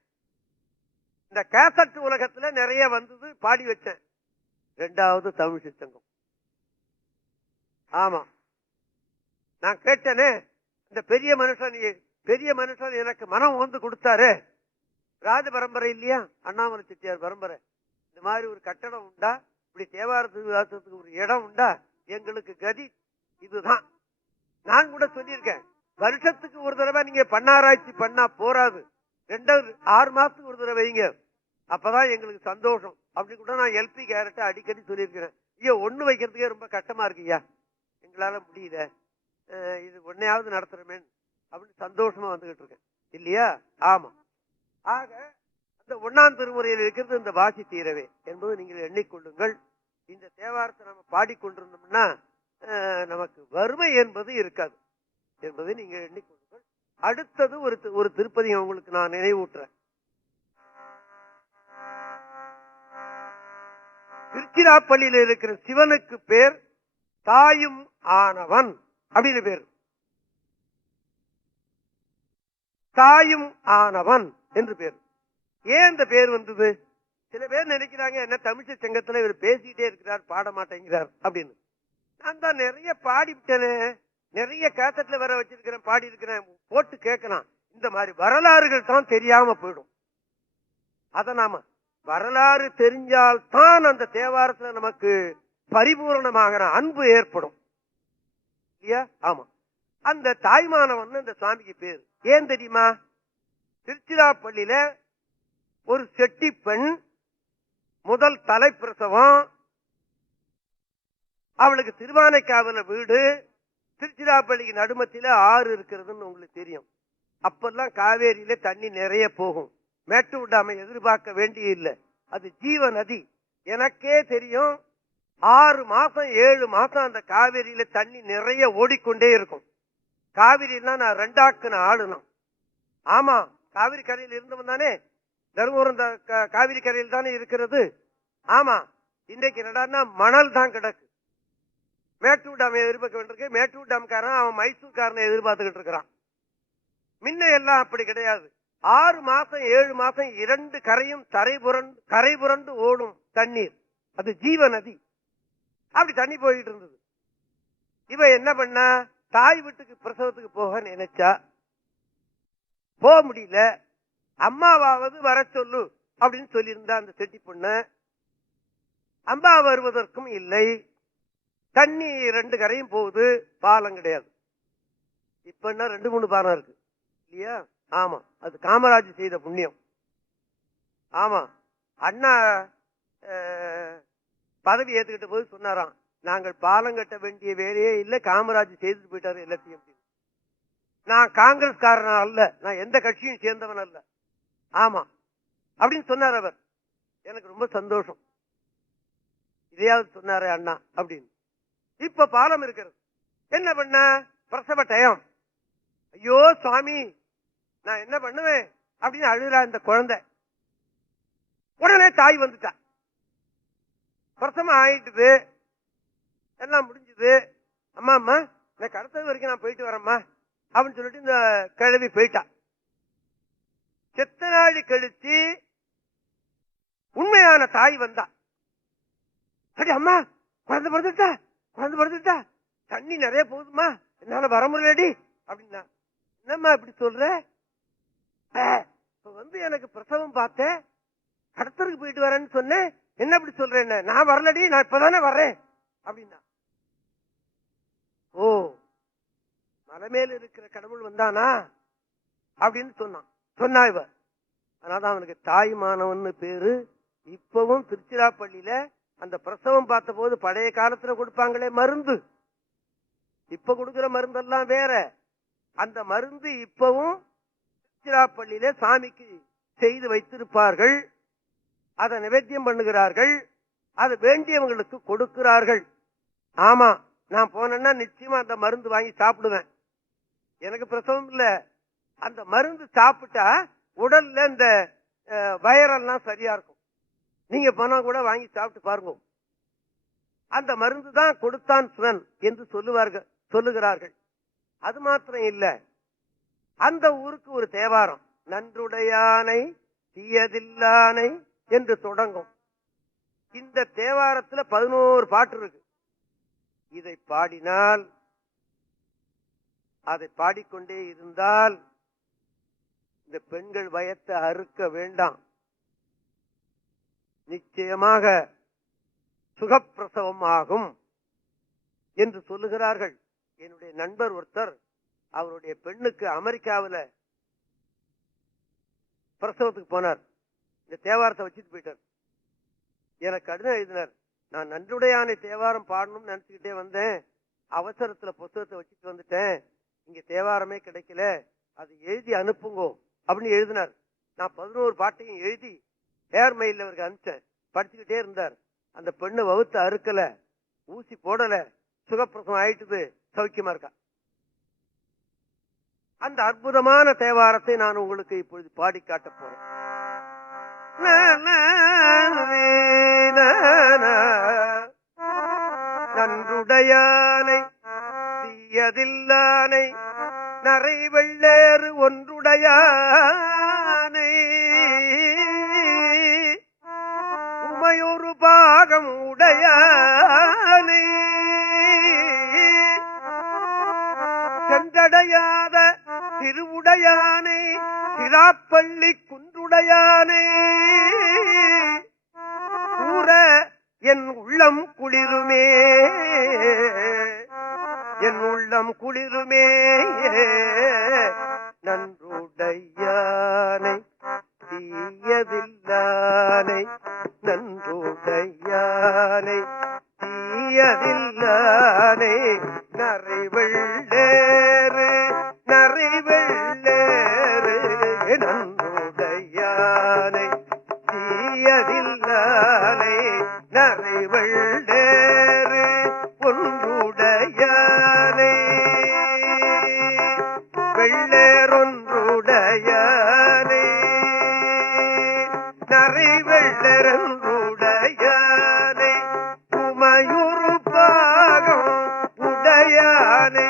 இந்த கேசட் உலகத்துல நிறைய வந்தது, பாடி வச்சேன். 2வது தமிழ்ச்ச சங்கம். ஆமா, நான் கேட்டேனே, இந்த பெரிய மனுஷன் எனக்கு மனம் வந்து கொடுத்தாரு. ராஜ பரம்பரை இல்லையா, அண்ணாமலை செட்டியார் பரம்பரை. இந்த மாதிரி ஒரு கட்டடம் உண்டா, இப்படி தேவாரத்துக்கு ஒரு இடம் உண்டா, எங்களுக்கு கதி இதுதான். நான் கூட சொல்லியிருக்கேன், வருஷத்துக்கு ஒரு தடவை நீங்க பண்ணாராய்ச்சி பண்ணா போராது, 6 மாசத்துக்கு ஒரு தடவை வைங்க, அப்பதான் எங்களுக்கு சந்தோஷம் அப்படி கூட நான் எல்பி கேரட்டை அடிக்கடி சொல்லியிருக்கிறேன். ஐயோ, ஒண்ணு வைக்கிறதுக்கே ரொம்ப கஷ்டமா இருக்குய்யா, எங்களால முடியல, இது ஒன்னையாவது நடத்துறமே அப்படின்னு சந்தோஷமா வந்துகிட்டு இருக்கேன் இல்லையா. ஆமா, ஆக அந்த 1ஆம் திருமுறையில் இருக்கிறது இந்த வாசி தீரவே என்பது நீங்கள் எண்ணிக்கொள்ளுங்கள். இந்த தேவாரத்தை நம்ம பாடிக்கொண்டிருந்தோம்னா நமக்கு வறுமை என்பது இருக்காது என்பதை நீங்க எண்ணிக்கொள்ளுங்கள். அடுத்தது ஒரு திருப்பதி உங்களுக்கு நான் நினைவூட்டுறேன். திருச்சிராப்பள்ளியில இருக்கிற சிவனுக்கு பேர் தாயும் ஆனவன் அப்படின்னு பேர். தாயும் ஆனவன் என்று பேர். ஏன் இந்த பேர் வந்தது? சில பேர் நினைக்கிறாங்க, என்ன தமிழ்ச்ச சங்கத்துல இவர் பேசிக்கிட்டே இருக்கிறார், பாட மாட்டேங்கிறார் அப்படின்னு. நான் தான் நிறைய பாடிவிட்டேனே, நிறைய கேசட்ல வர வச்சிருக்கிறேன், பாடி இருக்கிறேன், போட்டு கேட்கலாம். இந்த மாதிரி வரலாறுகள் தான் தெரியாம போயிடும். அத நாம வரலாறு தெரிஞ்சால்தான் அந்த தேவாரத்துல நமக்கு பரிபூர்ணமாகிற அன்பு ஏற்படும் இல்லையா. ஆமா, அந்த தாய்மானவன் அந்த சுவாமிக்கு பேர் ஏன் தெரியுமா? திருச்சிராப்பள்ளியில ஒரு செட்டி பெண் முதல் தலைப்பிரசவம், அவளுக்கு திருவானைக்காவில வீடு, திருச்சிராப்பள்ளிக்கு நடுமத்தில ஆறு இருக்கிறதுன்னு உங்களுக்கு தெரியும். அப்பெல்லாம் காவேரியில தண்ணி நிறைய போகும், மேட்டு விடாம எதிர்பார்க்க வேண்டிய இல்லை, அது ஜீவ நதி. எனக்கே தெரியும், 6 மாசம் 7 மாசம் அந்த காவேரியில தண்ணி நிறைய ஓடிக்கொண்டே இருக்கும். காவிரினா நான் 2ஆக்குன ஆளுனா. ஆமா, காவிரி கரையில் இருந்தவன் தானே, தருமபுரம் காவிரி கரையில் தானே இருக்கிறது. ஆமா, இன்றைக்கு என்னடான்னா மணல் தான் கிடக்கு. மேட்டூர் டாம் எதிர்பார்க்க வேண்டியிருக்கு, மேட்டூர் டாம்காரன் அவன் மைசூர்காரனை எதிர்பார்த்துக்கிட்டு இருக்கிறான். முன்ன எல்லாம் அப்படி கிடையாது. 6 மாசம் 7 மாசம் 2 கரையும் கரை புரண்டு ஓடும் தண்ணீர், அது ஜீவ நதி. அப்படி தண்ணி போயிட்டு இருந்தது. இவ என்ன பண்ண, தாய் வீட்டுக்கு பிரசவத்துக்கு போக நினைச்சா, போக முடியல. அம்மாவாவது வர சொல்லு அப்படின்னு சொல்லியிருந்தா அந்த செட்டி பொண்ணு. அம்மா வருவதற்கும் இல்லை, தண்ணி 2 கரையும் போகுது, பாலம் கிடையாது. இப்ப என்ன 2-3 பாலம் இருக்கு இல்லையா. ஆமா, அது காமராஜ் செய்த புண்ணியம். ஆமா, அண்ணா பதவி ஏத்துக்கிட்ட போது சொன்னாராம், நாங்கள் பாலம் கட்ட வேண்டிய வேலையே இல்லை, காமராஜ் செய்துட்டு போயிட்டாரு எல்லாத்தையும். நான் காங்கிரஸ்காரன் அல்ல, நான் எந்த கட்சியும் சேர்ந்தவன் அல்ல. ஆமா அப்படின்னு சொன்னார் அவர். எனக்கு ரொம்ப சந்தோஷம், இதையாவது சொன்னாரே அண்ணா அப்படின்னு. இப்ப பாலம் இருக்கிறது. என்ன பண்ண, பிரசவ டயம். ஐயோ சுவாமி நான் என்ன பண்ணுவேன் அப்படின்னு அழுகிறா இந்த குழந்தை. உடனே தாய் வந்துட்டா. பிரசவம் ஆயிட்டுது, எல்லாம் முடிஞ்சது. அம்மா அம்மா எனக்கு அடுத்தது வரைக்கும் நான் போயிட்டு வரேம்மா அப்படின்னு சொல்லிட்டு இந்த கிழவி போயிட்டா. செத்த நாளி கழிச்சு உண்மையான தாய் வந்தா. சரி அம்மா குழந்தை பிறந்துட்டா தண்ணி நிறைய போகுதுமா, என்னால வர முடியலடி அப்படின்னா. என்னம்மா இப்படி சொல்ற? எனக்கு பிரசவம் பார்த்தேன், கடத்தருக்கு போயிட்டு வரேன்னு சொன்னேன், என்ன இப்படி சொல்றேன்? நான் வரலடி, நான் இப்பதானே வர்றேன் அப்படின்னா. ஓ மலை மேல இருக்கிற கடவுள் வந்தானா அப்படின்னு சொன்னா இவ. அதனால அவனுக்கு தாய்மானவன் பேரு. இப்பவும் திருச்சிராப்பள்ளியில அந்த பிரசவம் பார்த்த போது பழைய காலத்துல கொடுப்பாங்களே மருந்து, இப்ப கொடுக்கிற மருந்தெல்லாம் வேற. அந்த மருந்து இப்பவும் திருச்சிராப்பள்ளியில சாமிக்கு செய்து வைத்திருப்பார்கள். அதை நிவேத்தியம் பண்ணுகிறார்கள், அது வேண்டியவங்களுக்கு கொடுக்கிறார்கள். ஆமா நான் போனேன்னா நிச்சயமா அந்த மருந்து வாங்கி சாப்பிடுவேன். எனக்கு பிரசவம் இல்ல, அந்த மருந்து சாப்பிட்டா உடல்ல இந்த வயரெல்லாம் சரியா இருக்கும். நீங்க போனா கூட வாங்கி சாப்பிட்டு பாருங்க. அந்த மருந்து தான் கொடுத்தான் சிவன் என்று சொல்லுகிறார்கள். அது மாத்திரம் இல்ல, அந்த ஊருக்கு ஒரு தேவாரம், நன்றுடையானை தீயதில்லானை என்று தொடங்கும். இந்த தேவாரத்துல 11 பாட்டு இருக்கு. இதை பாடினால், அதை பாடிக்கொண்டே இருந்தால் இந்த பெண்கள் வயத்தை அறுக்க வேண்டாம், நிச்சயமாக சுகப்பிரசவம் ஆகும் என்று சொல்லுகிறார்கள். என்னுடைய நண்பர் ஒருத்தர் அவருடைய பெண்ணுக்கு அமெரிக்காவில் பிரசவத்துக்கு போனார். இந்த தேவாரத்தை வச்சுட்டு போயிட்டார். எனக்கு கடிதம் எழுதினார், நான் நன்றுடையானை தேவாரம் பாடணும்னு நினைச்சுக்கிட்டே வந்தேன், அவசரத்துல புத்தகத்தை வச்சுட்டு வந்துட்டேன், இங்க தேவாரமே கிடைக்கல, அது எழுதி அனுப்புங்கோ அப்படின்னு எழுதினார். நான் 11 பாட்டையும் எழுதி ஏர்மெயில் அவருக்கு அனுப்பிச்சேன். படிச்சுக்கிட்டே இருந்தார். அந்த பெண்ணு வகுத்து அறுக்கல, ஊசி போடல, சுகப்பிரசவம் ஆயிட்டுது, சௌக்கியமா இருக்கா. அந்த அற்புதமான தேவாரத்தை நான் உங்களுக்கு இப்பொழுது பாடி காட்ட போறேன். நன்றுடையானை தீயதில்லானை நரை வெள்ளேறு ஒன்றுடையானை உமையொரு பாகம் உடையானை சென்றடையாத திருவுடையானை திராப்பள்ளி குன்றுடையானை கூற என் உள்ளம் குளிருமே, என் உள்ளம் குளிருமே. நன்றுடையானை தீயதில்லானை நன்றுடையானை தீயதில்லானை நரைவெள்ளேறு நரைவெள்ளேறு நன்றுடையானை தீயதில்லானை நரைவெள்ளேறு ஒன்றுடையானை வெள்ளேறொன்றுடையானை நரைவெள்ளருடையானை உமையுறு பாகம் உடையானை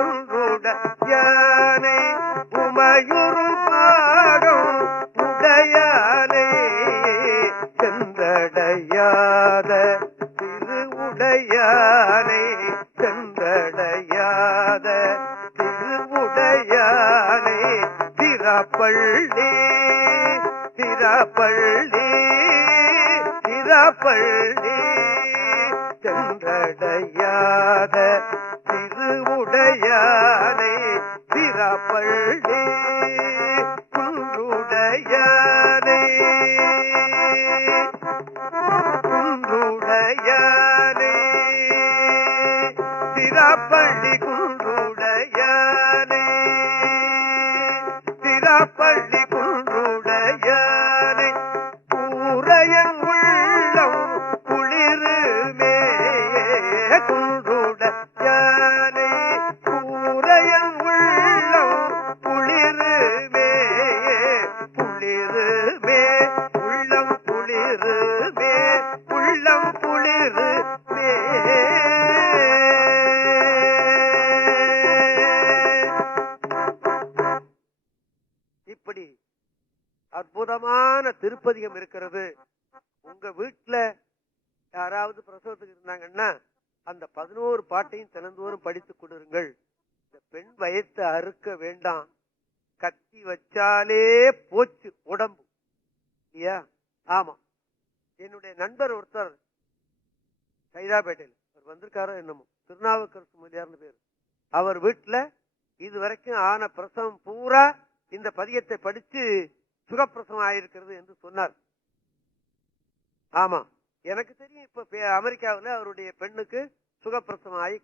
ஒன்றுடையானை உமையுறு பாகம் உடையானை சென்றடையாத திருவுடையானை சென்றடையாத திருவுடையானை திராப்பள்ளி திராப்பள்ளி திராப்பள்ளி சென்றடையாத திருவுடையானை திராப்பள்ளி குன்றுடையானை குன்றுடையானை திராப்பள்ளி குன்றுடையானை திராப்பள்ளி குன்றுடையானை கூரையன் உள்ளம் குளிருமே குன்றுடையானை குளிருமே உள்ளம் குளிருமே. இப்படி அற்புதமான திருப்பதிகம் இருக்கிறது. உங்க வீட்டுல யாராவது பிரசவத்துக்கு இருந்தாங்கன்னா அந்த 11 பாட்டையும் தினந்தோறும் படித்துக் கொடுங்கள். இந்த பெண் வயத்தை அறுக்க வேண்டாம், கத்தி வச்சாலே போச்சு உடம்பு இல்லையா? ஆமா, என்னுடைய நண்பர் ஒருத்தர் சைதாப்பேட்டையில் அவர் வந்திருக்காரோ என்னமோ, திருநாவுக்கரசு முதலியார்னு பேரு. அவர் வீட்டுல இது வரைக்கும் ஆன பிரசவம் பூரா இந்த பதியத்தை படிச்சு சுகப்பிரசவம் ஆயிருக்கிறது என்று சொன்னார். ஆமா, எனக்கு தெரியும். இப்ப அமெரிக்காவில் அவருடைய பெண்ணுக்கு சுகப்பிரசவம் ஆகி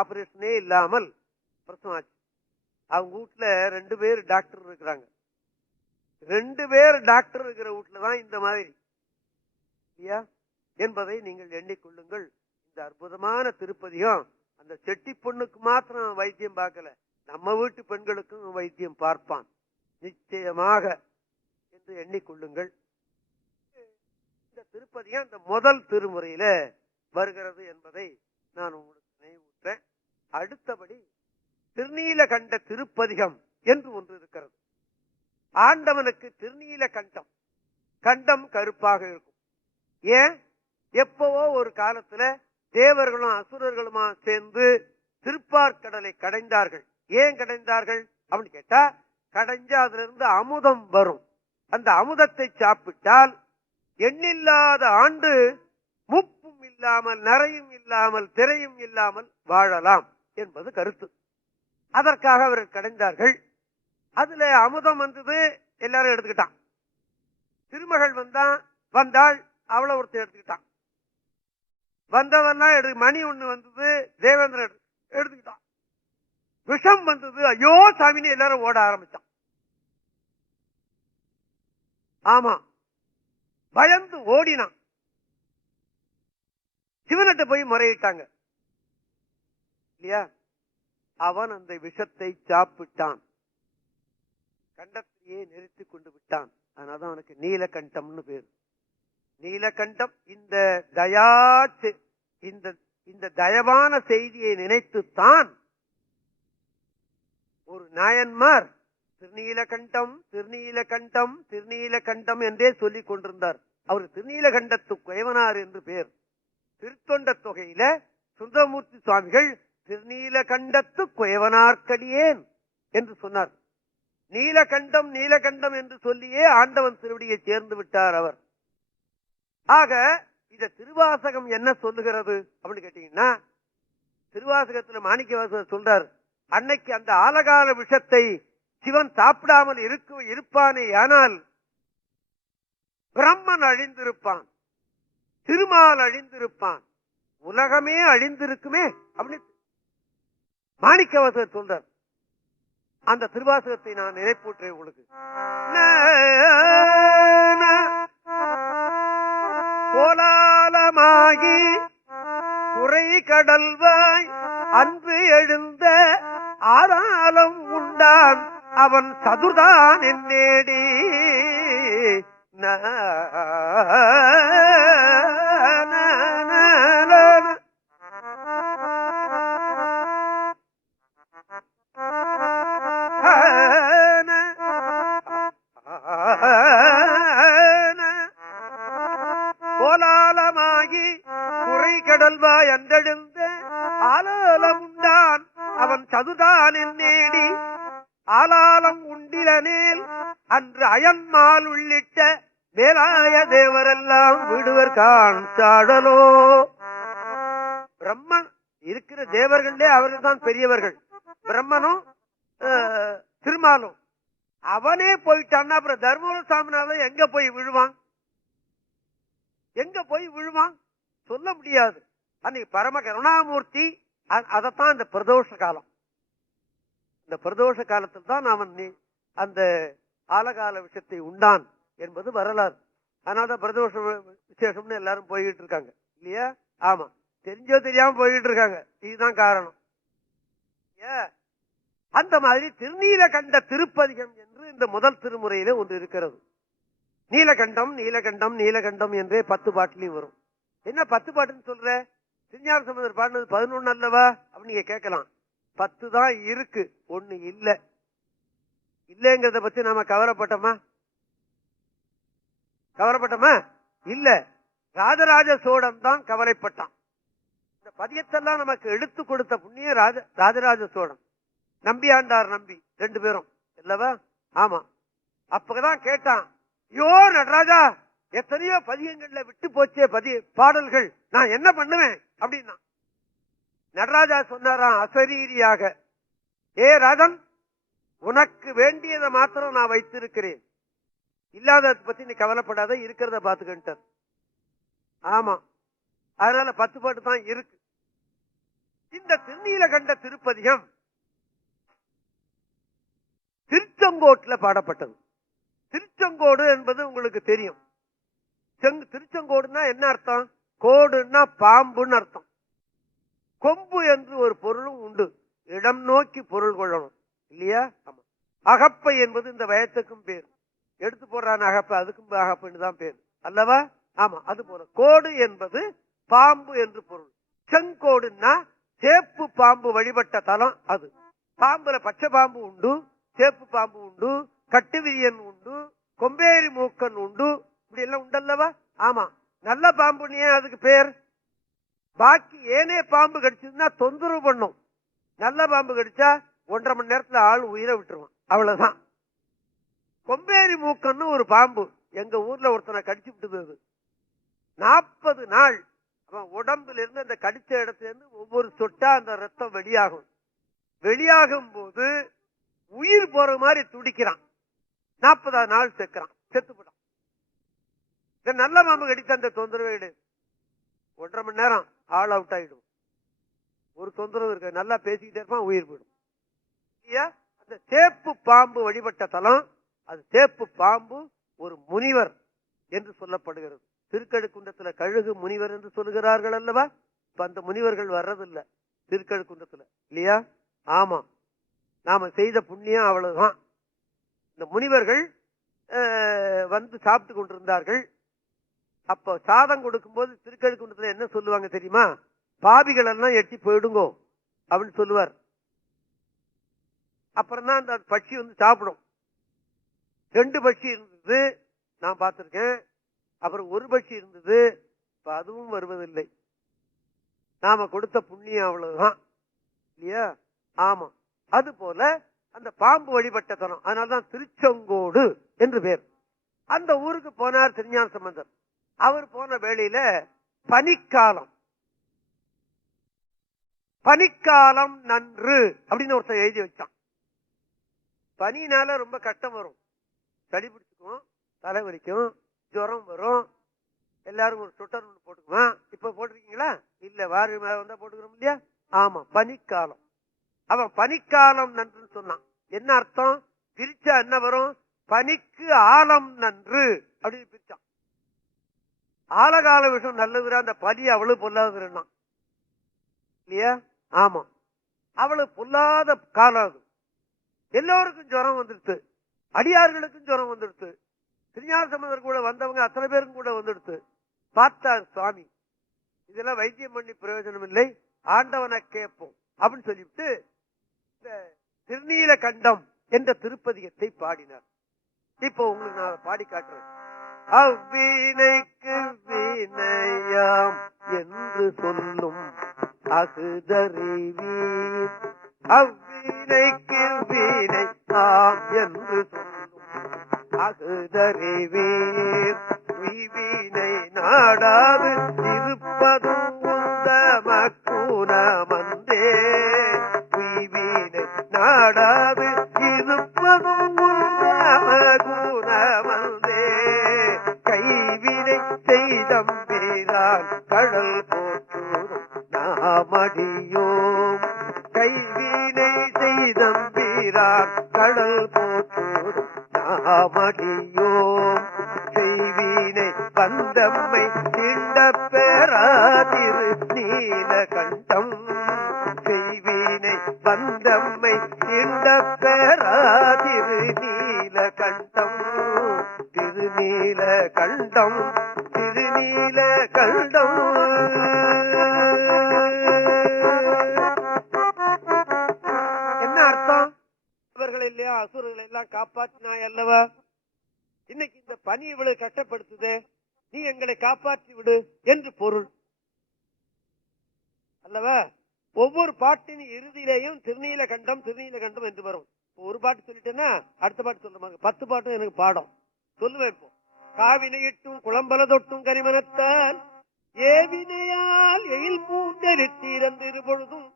ஆபரேஷனே இல்லாமல் பிரசவம் ஆச்சு. அவங்க வீட்டுல 2 பேர் டாக்டர் இருக்கிறாங்க. 2 பேர் டாக்டர் இருக்கிற வீட்டுலதான் இந்த மாதிரி இல்லையா என்பதை நீங்கள் எண்ணிக்கொள்ளுங்கள். இந்த அற்புதமான திருப்பதியும் அந்த செட்டி பொண்ணுக்கு மாத்திரம் வைத்தியம் பார்க்கல, நம்ம வீட்டு பெண்களுக்கும் வைத்தியம் பார்ப்பான் நிச்சயமாக என்று எண்ணிக்கொள்ளுங்கள். இந்த திருப்பதியும் அந்த முதல் திருமுறையில வருகிறது என்பதை நான் உங்களுக்கு நினைவூட்டேன். அடுத்தபடி திருநீலகண்ட திருப்பதிகம் என்று ஒன்று இருக்கிறது. ஆண்டவனுக்கு திருநீல கண்டம், கண்டம் கருப்பாக இருக்கும். ஏன்? எப்பவோ ஒரு காலத்துல தேவர்களும் அசுரர்களுமா சேர்ந்து திருப்பார்கடலை கடைந்தார்கள். ஏன் கடைந்தார்கள் அப்படின்னு கேட்டா, கடைஞ்சா அதுல இருந்து அமுதம் வரும். அந்த அமுதத்தை சாப்பிட்டால் எண்ணில்லாத ஆண்டு முப்பும் இல்லாமல் நரையும் இல்லாமல் திரையும் இல்லாமல் வாழலாம் என்பது கருத்து. அதற்காக அவர்கள் கடைந்தார்கள். அதுல அமுதம் வந்தது, எல்லாரும் எடுத்துக்கிட்டான். திருமகள் வந்தாள், அவளை ஒருத்தர் எடுத்துக்கிட்டான். வந்தவெல்லாம் மணி ஒண்ணு வந்தது, தேவேந்திரன் எடுத்துக்கிட்டான். விஷம் வந்தது, ஐயோ சாமின்னு எல்லாரும் ஓட ஆரம்பிச்சான். ஆமா, பயந்து ஓடினான். சிவனிட்ட போய் முறையிட்டாங்க இல்லையா? அவன் அந்த விஷத்தை சாப்பிட்டான், கண்டத்தையே நிறுத்தி கொண்டு விட்டான். அதனாலதான் அவனுக்கு நீலகண்டம்னு பேரு. நீலகண்டம் இந்த இந்த தயவான செய்தியை நினைத்துத்தான் ஒரு நாயன்மார் திருநீலகண்டம் திருநீலகண்டம் திருநீலகண்டம் என்றே சொல்லிக் கொண்டிருந்தார். அவர் திருநீலகண்டத்து குயவனார் என்று பேர். திருத்தொண்ட தொகையில சுந்தரமூர்த்தி சுவாமிகள் திருநீலகண்டத்து குயவனார்க்கடியேன் என்று சொன்னார். நீலகண்டம் நீலகண்டம் என்று சொல்லியே ஆண்டவன் திருவடியை சேர்ந்து விட்டார் அவர். ஆக இந்த திருவாசகம் என்ன சொல்லுகிறது அப்படின்னு கேட்டீங்கன்னா, திருவாசகத்துல மாணிக்கவாசகர் சொல்றார், அன்னைக்கு அந்த ஆலகால விஷத்தை சிவன் சாப்பிடாமல் இருப்பானே ஆனால் பிரம்மன் அழிந்திருப்பான், திருமால் அழிந்திருப்பான், உலகமே அழிந்திருக்குமே அப்படின்னு மாணிக்கவாசகர் சொல்றார். அந்த திருவாசகத்தை நான் நினைப்பூற்றேன் உங்களுக்கு. கோலாலமாகி குறை கடல்வாய் அன்று எழுந்த ஆறாலம் உண்டான் அவன் சதுர்தான் என்னேடி. கோலாலமாகி குறை கடல்வாய் அன்றெழுந்த ஆலாலம் உண்டான் அவன் சதுதான் என்னேடி. ஆலாலம் உண்டிலனேல் அன்று அயன்மால் உள்ளிட்ட மேலாய தேவரெல்லாம் விடுவர் காண்சாடலோ. பிரம்மன் இருக்கிற தேவர்களே அவர்கள் தான் பெரியவர்கள். பிரம்மனும் திருமாலும் அவனே போயிட்டான்னா அப்புறம் தர்மபுர சாமினால எங்க போய் விழுவான்? எங்க போய் விழுவான் சொல்ல முடியாது. அன்னைக்கு பரம கருணாமூர்த்தி அதத்தான் இந்த பிரதோஷ காலம். இந்த பிரதோஷ காலத்தில் தான் அவன் அந்த ஆலகால விஷயத்தை உண்டான் என்பது வரலாறு. அதனாலதான் பிரதோஷ விசேஷம்னு எல்லாரும் போய்கிட்டு இருக்காங்க இல்லையா? ஆமா, தெரிஞ்சோ தெரியாம போய்கிட்டு இருக்காங்க. இதுதான் காரணம். அந்த மாதிரி திருநீலகண்ட திருப்பதிகம் என்று இந்த முதல் திருமுறையில ஒன்று இருக்கிறது. நீலகண்டம் நீலகண்டம் நீலகண்டம் என்றே 10 பாட்டிலையும் வரும். என்ன 10 பாட்டுன்னு சொல்ற? திருஞான சம்பந்தர் பாடினது 11 அல்லவா அப்படின்னு நீங்க கேட்கலாம். 10 தான் இருக்கு, 1 இல்ல. இல்லங்கிறத பத்தி நாம கவலைப்பட்டோமா? இல்ல. ராஜராஜ சோழன் தான் கவலைப்பட்டான். இந்த பதியத்தெல்லாம் நமக்கு எடுத்து கொடுத்த புண்ணிய ராஜராஜ சோழன், நம்பியாண்டார் நம்பி 2 பேரும் இல்லவா? ஆமா. அப்பதான் கேட்டான், ஐயோ நடராஜா, எத்தனையோ பதியங்கள்ல விட்டு போச்சே பாடல்கள், நான் என்ன பண்ணுவேன் அப்படின்னா நடராஜா சொன்னாராம் அசரீரியாக, ஏ ராஜன், உனக்கு வேண்டியதை மாத்திரம் நான் வைத்திருக்கிறேன், இல்லாததை பத்தி நீ கவலைப்படாத, இருக்கிறத பாத்துக்கிட்ட. ஆமா, அதனால 10 பாட்டு தான் இருக்கு. இந்த திருநீலகண்ட திருப்பதிகம் திருச்செங்கோட்டுல பாடப்பட்டது. திருச்செங்கோடு என்பது உங்களுக்கு தெரியும். திருச்செங்கோடுன்னா என்ன அர்த்தம்? கோடுன்னா பாம்புன்னு அர்த்தம். கொம்பு என்று ஒரு பொருளும் உண்டு. இடம் நோக்கி பொருள் கொள்ளணும் இல்லையா? ஆமா. அகப்பை என்பது இந்த வயத்துக்கும் பேர். எடுத்து போடுறான் அகப்பை, அதுக்கும் அகப்பைன்னு தான் பேர் அல்லவா? ஆமா. அது போல கோடு என்பது பாம்பு என்று பொருள். செங்கோடுன்னா சேப்பு பாம்பு வழிபட்ட தலம். அது பாம்புல பச்சை பாம்பு உண்டு, சேப்பு பாம்பு உண்டு, கட்டுவிரியன் உண்டு, கொம்பேரி மூக்கன் உண்டு, இப்படி எல்லாம் உண்டல்லவா? ஆமா. நல்ல பாம்புன்னு ஏன் அதுக்கு பேர்? பாக்கி ஏனே பாம்பு கடிச்சதுன்னா தொந்தரவு பண்ணும். நல்ல பாம்பு கடிச்சா 1.5 மணி நேரத்துல ஆள் உயிரை விட்டுருவான், அவ்வளவுதான். கொம்பேரி மூக்கன்னு ஒரு பாம்பு எங்க ஊர்ல ஒருத்தனை கடிச்சு விட்டுது. 40 நாள் அவன் உடம்புல இருந்து, அந்த கடிச்ச இடத்துல இருந்து ஒவ்வொரு சொட்டா அந்த ரத்தம் வெளியாகும். வெளியாகும் போது உயிர் போற மாதிரி துடிக்கிறான். 40ஆவது நாள் செக்கிறான், செத்துப்படான். இந்த நல்ல பாம்பு கடித்த அந்த தொந்தரவு கிடையாது. 1.5 மணி நேரம் ஆல் அவுட் ஆயிடும். ஒரு தொந்தரவு இருக்க, நல்லா பேசிக்கிட்டே இருப்பான், உயிர் போயிடும். அந்த சேப்பு பாம்பு வழிபட்ட தலம். அது சேப்பு பாம்பு ஒரு முனிவர் என்று சொல்லப்படுகிறது. திருக்கழுக்குன்றத்துல கழுகு முனிவர் என்று சொல்லுகிறார்கள் அல்லவா? இப்ப அந்த முனிவர்கள் வர்றதில்லை திருக்கழுக்குன்றத்துல இல்லையா? ஆமா. நாம செய்த புண்ணியம் அவ்வளவுதான். இந்த முனிவர்கள் வந்து சாப்பிட்டு கொண்டிருந்தார்கள். அப்ப சாதம் கொடுக்கும் போது திருக்கழுக்குன்றத்துல என்ன சொல்லுவாங்க தெரியுமா? பாவிகள் எல்லாம் எட்டி போயிடுங்கோ அப்படின்னு சொல்லுவார். அப்புறம் தான் அந்த பட்சி வந்து சாப்பிடும். 2 பட்சி இருந்தது, நான் பார்த்திருக்கேன். அப்புறம் 1 பட்சி இருந்தது, இப்ப அதுவும் வருவதில்லை. நாம கொடுத்த புண்ணியம் அவ்வளவுதான் இல்லையா? ஆமா. அது போல அந்த பாம்பு வழிபட்ட தலம். அதனால்தான் திருச்செங்கோடு என்று பேர். அந்த ஊருக்கு போனார் திருஞான சம்பந்தர். அவர் போன வேளையில பனிக்காலம், பனிக்காலம் நன்று அப்படின்னு ஒருத்தர் எழுதி வச்சான். பனினால ரொம்ப கஷ்டம் வரும், சளி பிடிச்சுக்கும், தலை வலிக்கும், ஜுரம் வரும். எல்லாரும் ஒரு சொட்டர் ஒன்று போட்டுக்குவான். இப்ப போட்டிருக்கீங்களா? இல்ல, வாரி மேல வந்தா போட்டுக்கிறோம் இல்லையா? ஆமா, பனிக்காலம். அவன் பனிக்காலம் நன்றுன்னு சொன்னான். என்ன அர்த்தம்? பிரிச்சா என்ன வரும்? பனிக்கு ஆலம் நன்று அப்படின்னு பிரிச்சான். ஆலகால விஷயம் நல்லதுரா, அந்த பனி அவ்வளவு பொல்லாதுன்னா இல்லையா? ஆமா, அவ்வளவு பொல்லாத காலம் அது. எல்லோருக்கும் ஜுரம் வந்துடுத்து, அடியார்களுக்கும் ஜுரம் வந்துடுத்து. திருஞான சம்பந்தர் கூட வந்தவங்க அத்தனை பேருக்கும் கூட வந்துடுத்து. பார்த்தார் சுவாமி, இதெல்லாம் வைத்தியம் பண்ணி பிரயோஜனம் இல்லை, ஆண்டவனை கேட்போம் அப்படின்னு சொல்லிவிட்டு இந்த திருநீலகண்டம் என்ற திருப்பதிகத்தை பாடினார். இப்போ உங்களுக்கு நான் பாடி காட்டுறேன். அவ்வினைக்கு வினையாம் என்று சொல்லும் அகுதறிவீர், அவ்வினைக்கு வினை ஆம் என்று சொல்லும் அகுதறிவீர், உய்வினை நாடாது இருப்பதும் உந்த மக்குணமந்தே, உய்வினை நாடாது இருப்பதும் உந்த மக்குணமந்தே, கைவினை செய்தம்பிரான் கடல் போற்றுதும் நாமடியோம், கைவினை செய்தம்பிரான் கடல் போற்றுதும் நாமடியோம், செய்வினை வந்தம்மை திண்ட பெறாதிரு நீலகண்டம், செய்வினை வந்தம்மை திண்ட பெறாதிரு நீலகண்டம், திரு திருநீல கண்டம் திருநீல கண்டம். என்ன அர்த்தம்? இவர்கள் இல்லையா அசுரர்கள் எல்லாம் காப்பாற்றினாய் அல்லவா? இன்னைக்கு இந்த பனி இவ்வளவு கஷ்டப்படுத்துதே, நீ எங்களை காப்பாற்றி விடு என்று பொருள் அல்லவா? ஒவ்வொரு பாட்டின் இறுதியிலேயும் திருநீல கண்டம் திருநீல கண்டம் என்று வரும். ஒரு பாட்டு சொல்லிட்டேன்னா அடுத்த பாட்டு சொல்லுவாங்க. 10 பாட்டும் எனக்கு பாடம் சொல்லுவேன். இப்போ காவினையிட்டும் குளம்பல தொட்டும் கரிமனத்தால் ஏவினையால் எயில் பூந்தெரித்தீரந்திரு பொழுதும்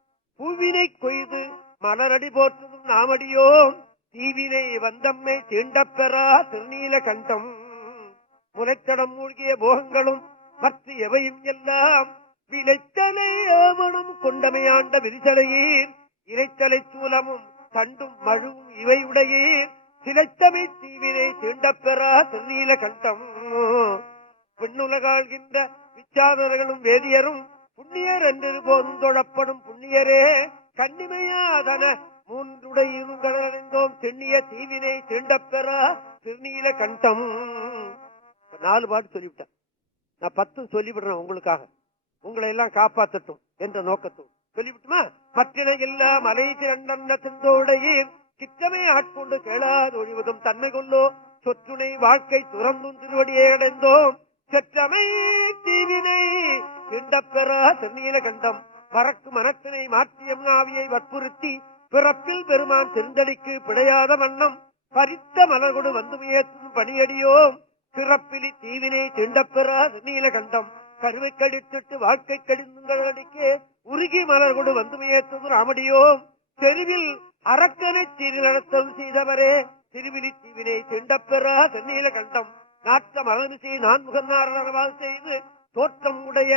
பூவினை கொய்து மலரடி போற்றதும் நாமடியோம் தீவினை வந்தம்மை தீண்டப்பெறா திருநீல கண்டம். முளைத்தடம் மூழ்கிய போகங்களும் மற்ற எவையும் எல்லாம் விளைத்தலை ஆவணம் கொண்டமையாண்ட விரிசலையீர் இறைத்தலை சூலமும் தண்டும் மழுவும் இவை உடையீர் சிலைத்தமை தீவினை தீண்டப்பெறா திருநீல கண்டம். பெண்ணுலகாள்கின்ற விச்சாதர்களும் வேதியரும் புண்ணியர் என்று போதும் தொழப்படும் புண்ணியரே கண்ணிமையாதன மூன்றுடையிருந்தோம் தென்னிய தீவினை தீண்டப்பெறா திருநீல கண்டம். 4 பாட்டு சொல்லிவிட்டேன். நான் 10 சொல்லிவிடுறேன் உங்களுக்காக, உங்களை எல்லாம் காப்பாற்றட்டும் என்ற நோக்கத்தோடு சொல்லிவிட்டுமா? மற்றினை எல்லாம் மலை திரண்ட சென்றோடையீர் கித்தமே ஆட்கொண்டு கேளாது ஒழிவதும் தன்மை கொள்ளோ சொற்றுனை வாழ்க்கை துறந்தும் திருவடியே அடைந்தோம் செற்றமை தீவினை திண்டப்பெறா திருநீல கண்டம். பறக்கு மனத்தினை மாற்றியம் ஆவியை வற்புறுத்தி பிறப்பில் பெருமான் திருந்தடிக்கு பிழையாத வண்ணம் பறித்த மலர்கொடு வந்துமையேற்றும் பணியடியோம் சிறப்பிலி தீவினை திண்டப்பெறா திருநீல கண்டம். கருவை கடித்திட்டு வாழ்க்கை கடிந்துங்களடிக்கே உருகி மலர்கொடு வந்துமையேற்றது ராமடியோம் தெருவில் அரக்கனை சீர்நடத்தல் செய்தவரே திருவிழி தீவினை திண்டப்பெறா திருநீல கண்டம். நாட்ட மலமிசை நான் முகநாரணவால் செய்து தோற்றம் உடைய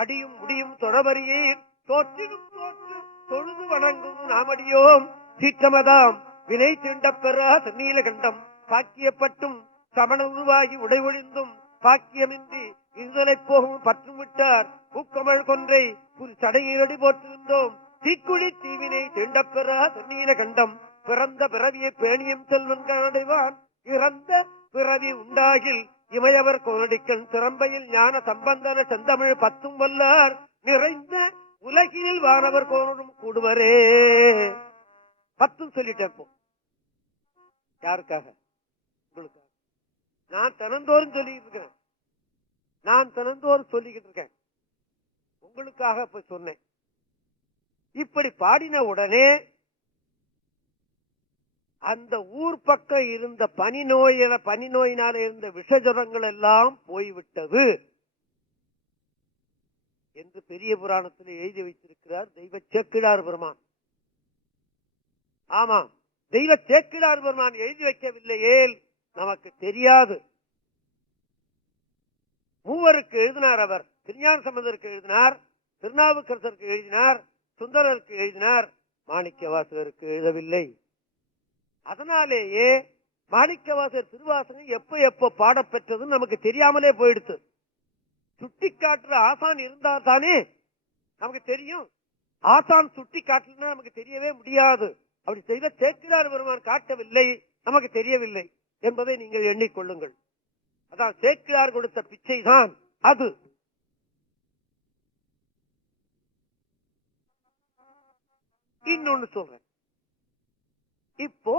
அடியும் முடியும் தொடவரியே தோற்றினும் தோற்று தொழுது வணங்கும் நாமடியோம் சீற்றமதாம் வினை திண்டப்பெறா திருநீல கண்டம். பாக்கியப்பட்டும் சமண உருவாகி உடை ஒழிந்தும் பாக்கியமின்றி இருதலை போகும் பற்றும் விட்டார் பூக்கமழ் கொன்றை புரி சடையீரடி போற்றிருந்தோம் தீக்குழி தீவினை திண்டப்பெறா திருநீல கண்டம். பிறந்த பிறவியை பேணியும் செல்வன் அடைவான் இறந்த பிறவி உண்டாகில் இமையவர் கோனடிக்கன் திறம்பையில் ஞான சம்பந்தன செந்தமிழ் 10 வல்லார் நிறைந்த உலகில் வானவர் கோனும் கூடுவரே. 10 சொல்லிட்டேன். யாருக்காக? உங்களுக்காக. நான் தினந்தோறும் சொல்லிக்கிட்டு இருக்கேன். உங்களுக்காக இப்ப சொன்னேன். இப்படி பாடின உடனே அந்த ஊர் பக்கம் இருந்த பனி நோயினால இருந்த விஷஜரங்கள் எல்லாம் போய்விட்டது என்று பெரிய புராணத்தில் எழுதி வைத்திருக்கிறார் தெய்வ சேக்கிழார் பெருமான். ஆமா, தெய்வ சேக்கிழார் பெருமான் எழுதி வைக்கவில்லையே நமக்கு தெரியாது. மூவருக்கு எழுதினார். அவர் திருஞான சம்பந்தருக்கு எழுதினார், திருநாவுக்கரசருக்கு எழுதினார், சுந்தரருக்கு எழுதினார், மாணிக்கவாசகருக்கு எழுதவில்லை. அதனாலேயே மாணிக்கவாசகர் திருவாசகம் எப்ப பாடப்பெற்றதுன்னு நமக்கு தெரியாமலே போயிடுச்சு. சுட்டி காட்டுற ஆசான் இருந்தா தானே நமக்கு தெரியும். ஆசான் சுட்டி காட்டலன்னா நமக்கு தெரியவே முடியாது. அப்படி செய்த சேக்கிழார் பெருமான் காட்டவில்லை, நமக்கு தெரியவில்லை என்பதை நீங்கள் எண்ணிக்கொள்ளுங்கள். அதான் சேக்கிழார் கொடுத்த பிச்சை தான் அது. இன்னொன்னு சொல்றேன். இப்போ